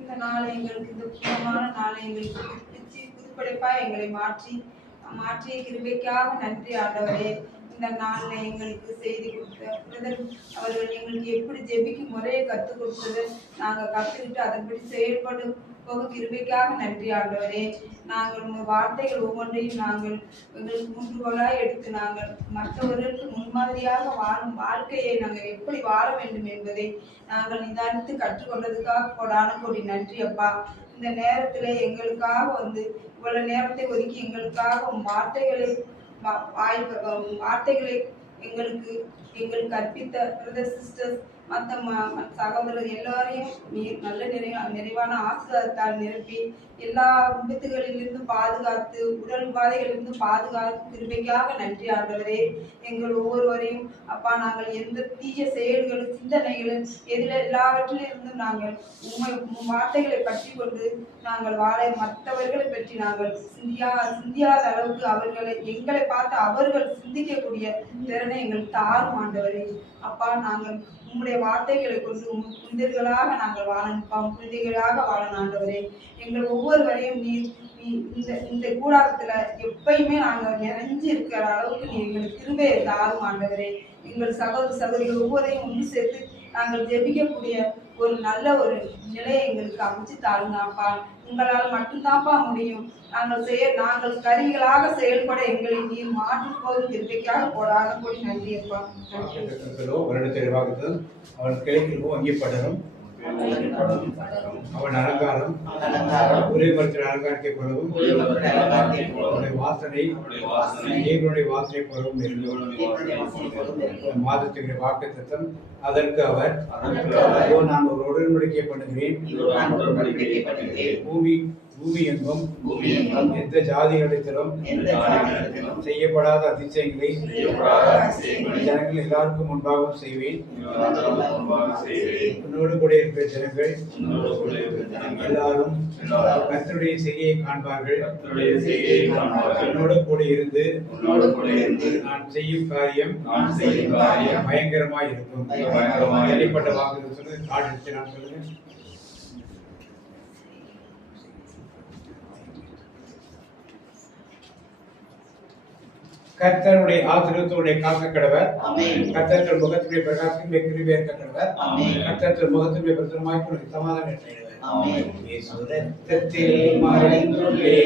இந்த நாளை எங்களுக்கு, இந்த புனிதமான நாளை எங்களுக்கு புதுப்படைப்பா எங்களை மாற்றிய கிருபைக்காக நன்றி ஆண்டவரே. இந்த நாளில் எங்களுக்கு செய்தி கொடுத்த பிரதர் அவர்கள் எங்களுக்கு எப்படி ஜெபிக்கும் முறையை கற்றுக் கொடுத்தது நாங்கள் கற்றுக்கிட்டு அதன்படி செயல்படும் போக கிருபைக்காக நன்றி ஆண்டவரே. நாங்கள் உங்கள் வார்த்தைகள் ஒவ்வொன்றையும் நாங்கள் எங்களுக்கு முன்கோளாய் எடுத்து நாங்கள் மற்றவர்களுக்கு முன்மாதிரியாக வாழும் வாழ்க்கையை நாங்கள் எப்படி வாழ வேண்டும் என்பதை நாங்கள் நிதானித்து கற்றுக்கொண்டதுக்காக கோடி நன்றி அப்பா. இந்த நேரத்தில் எங்களுக்காக இவ்வளவு நேரத்தை ஒதுக்கி எங்களுக்காக வார்த்தைகளை எங்களுக்கு கற்பித்த பிரதர் சிஸ்டர்ஸ் மற்ற சகோதரர் எல்லாரையும் நல்ல நிறைவான ஆசீர்வாதத்தால் நிரப்பி எல்லா விபத்துகளிலிருந்து பாதுகாத்து உடல் உபாதைகளிலிருந்து பாதுகாத்து கிருபைக்காக நன்றி ஆண்டவரே. எங்கள் ஒவ்வொருவரையும் அப்பா நாங்கள் எந்த தீய செயல்களும் சிந்தனைகளும் எல்லாவற்றிலிருந்தும் நாங்கள் வார்த்தைகளை பற்றி கொண்டு நாங்கள் வாழ மற்றவர்களை பற்றி நாங்கள் சிந்தியாத அளவுக்கு எங்களை பார்த்து அவர்கள் சிந்திக்கக்கூடிய திறனை எங்களுக்கு தாரும் ஆண்டவரே. அப்பா நாங்கள் உம்முடைய வார்த்தைகளை கொண்டு புனிதர்களாக நாங்கள் புனிதர்களாக வாழணும் ஆண்டவரே. எங்கள் ஒவ்வொருவரையும் இந்த கூடாரத்துல எப்பயுமே நாங்கள் நிறைஞ்சு இருக்கிற அளவுக்கு நீ எங்களுக்கு கிருபையை தாரும் ஆண்டவரே. எங்கள் சகோதர சகோதரிகள் ஒவ்வொருவரையும் ஒன்று சேர்த்து நாங்கள் ஜெபிக்கக்கூடிய ஒரு நல்ல ஒரு நிலையை எங்களுக்கு அமைச்சு தாருங்க அப்பா. உங்களால் மட்டும்தான்ப்பா முடியும். நாங்கள் கருவிகளாக செயல்பட எங்களை நீர் மாற்றி போகும் கிருபைக்காக கோடி நன்றி அப்பா. வருடத்தை அவன் கிளைக்கும் அங்கீப்படரும் அவன் அலங்காரம் ஒரே மரத்தில் அலங்காரிக்கப்படவும் வாசனை தேவனுடைய வாசனை போலவும் இருந்தது. மாதத்துடைய வாக்கு தத்தம் அதற்கு அவர் நான் ஒரு உடன்படிக்கை பண்ணுகிறேன். பூமி எங்கும் எந்த ஜாதிகளிடத்திலும் செய்யப்படாத அதிசயங்களை ஜனங்கள் எல்லாருக்கும் முன்பாகவும் செய்வேன். உன்னோடு கூட இருக்கிற ஜனங்கள் எல்லாரும் கர்த்தருடைய செய்கையை காண்பார்கள். என்னோடு கூட இருந்து நான் செய்யும் காரியம் பயங்கரமாய் இருக்கும். வெளிப்பட்ட வாக்கு சொல்லி காட்டு நான் சொல்லுங்க. கர்த்தருடைய ஆசீர்வாதத்தோட காக்க கடவர். கர்த்தர் முகத்துடைய பிரகாசம் கிருபை இருக்க கடவர். கர்த்தர் முகத்துடைய பிரசன்னமாய் உனக்கு சமாதானம் செய்வார். ஆமென். இயேசு ரத்தத்தில் மறைந்துள்ளே,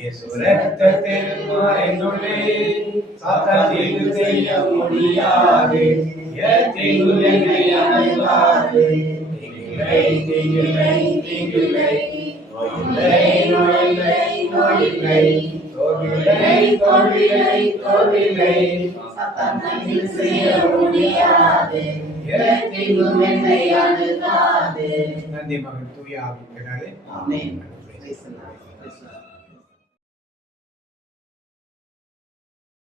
இயேசு ரத்தத்தில் மறைந்துள்ளே, சாத்தான் தீங்கு செய்ய முடியாது. தீங்கு என்னை அணுகாது. தீங்கில்லை தீங்கில்லை நன்றி மகன் தூய ஆவியினாலே. ஆமென்.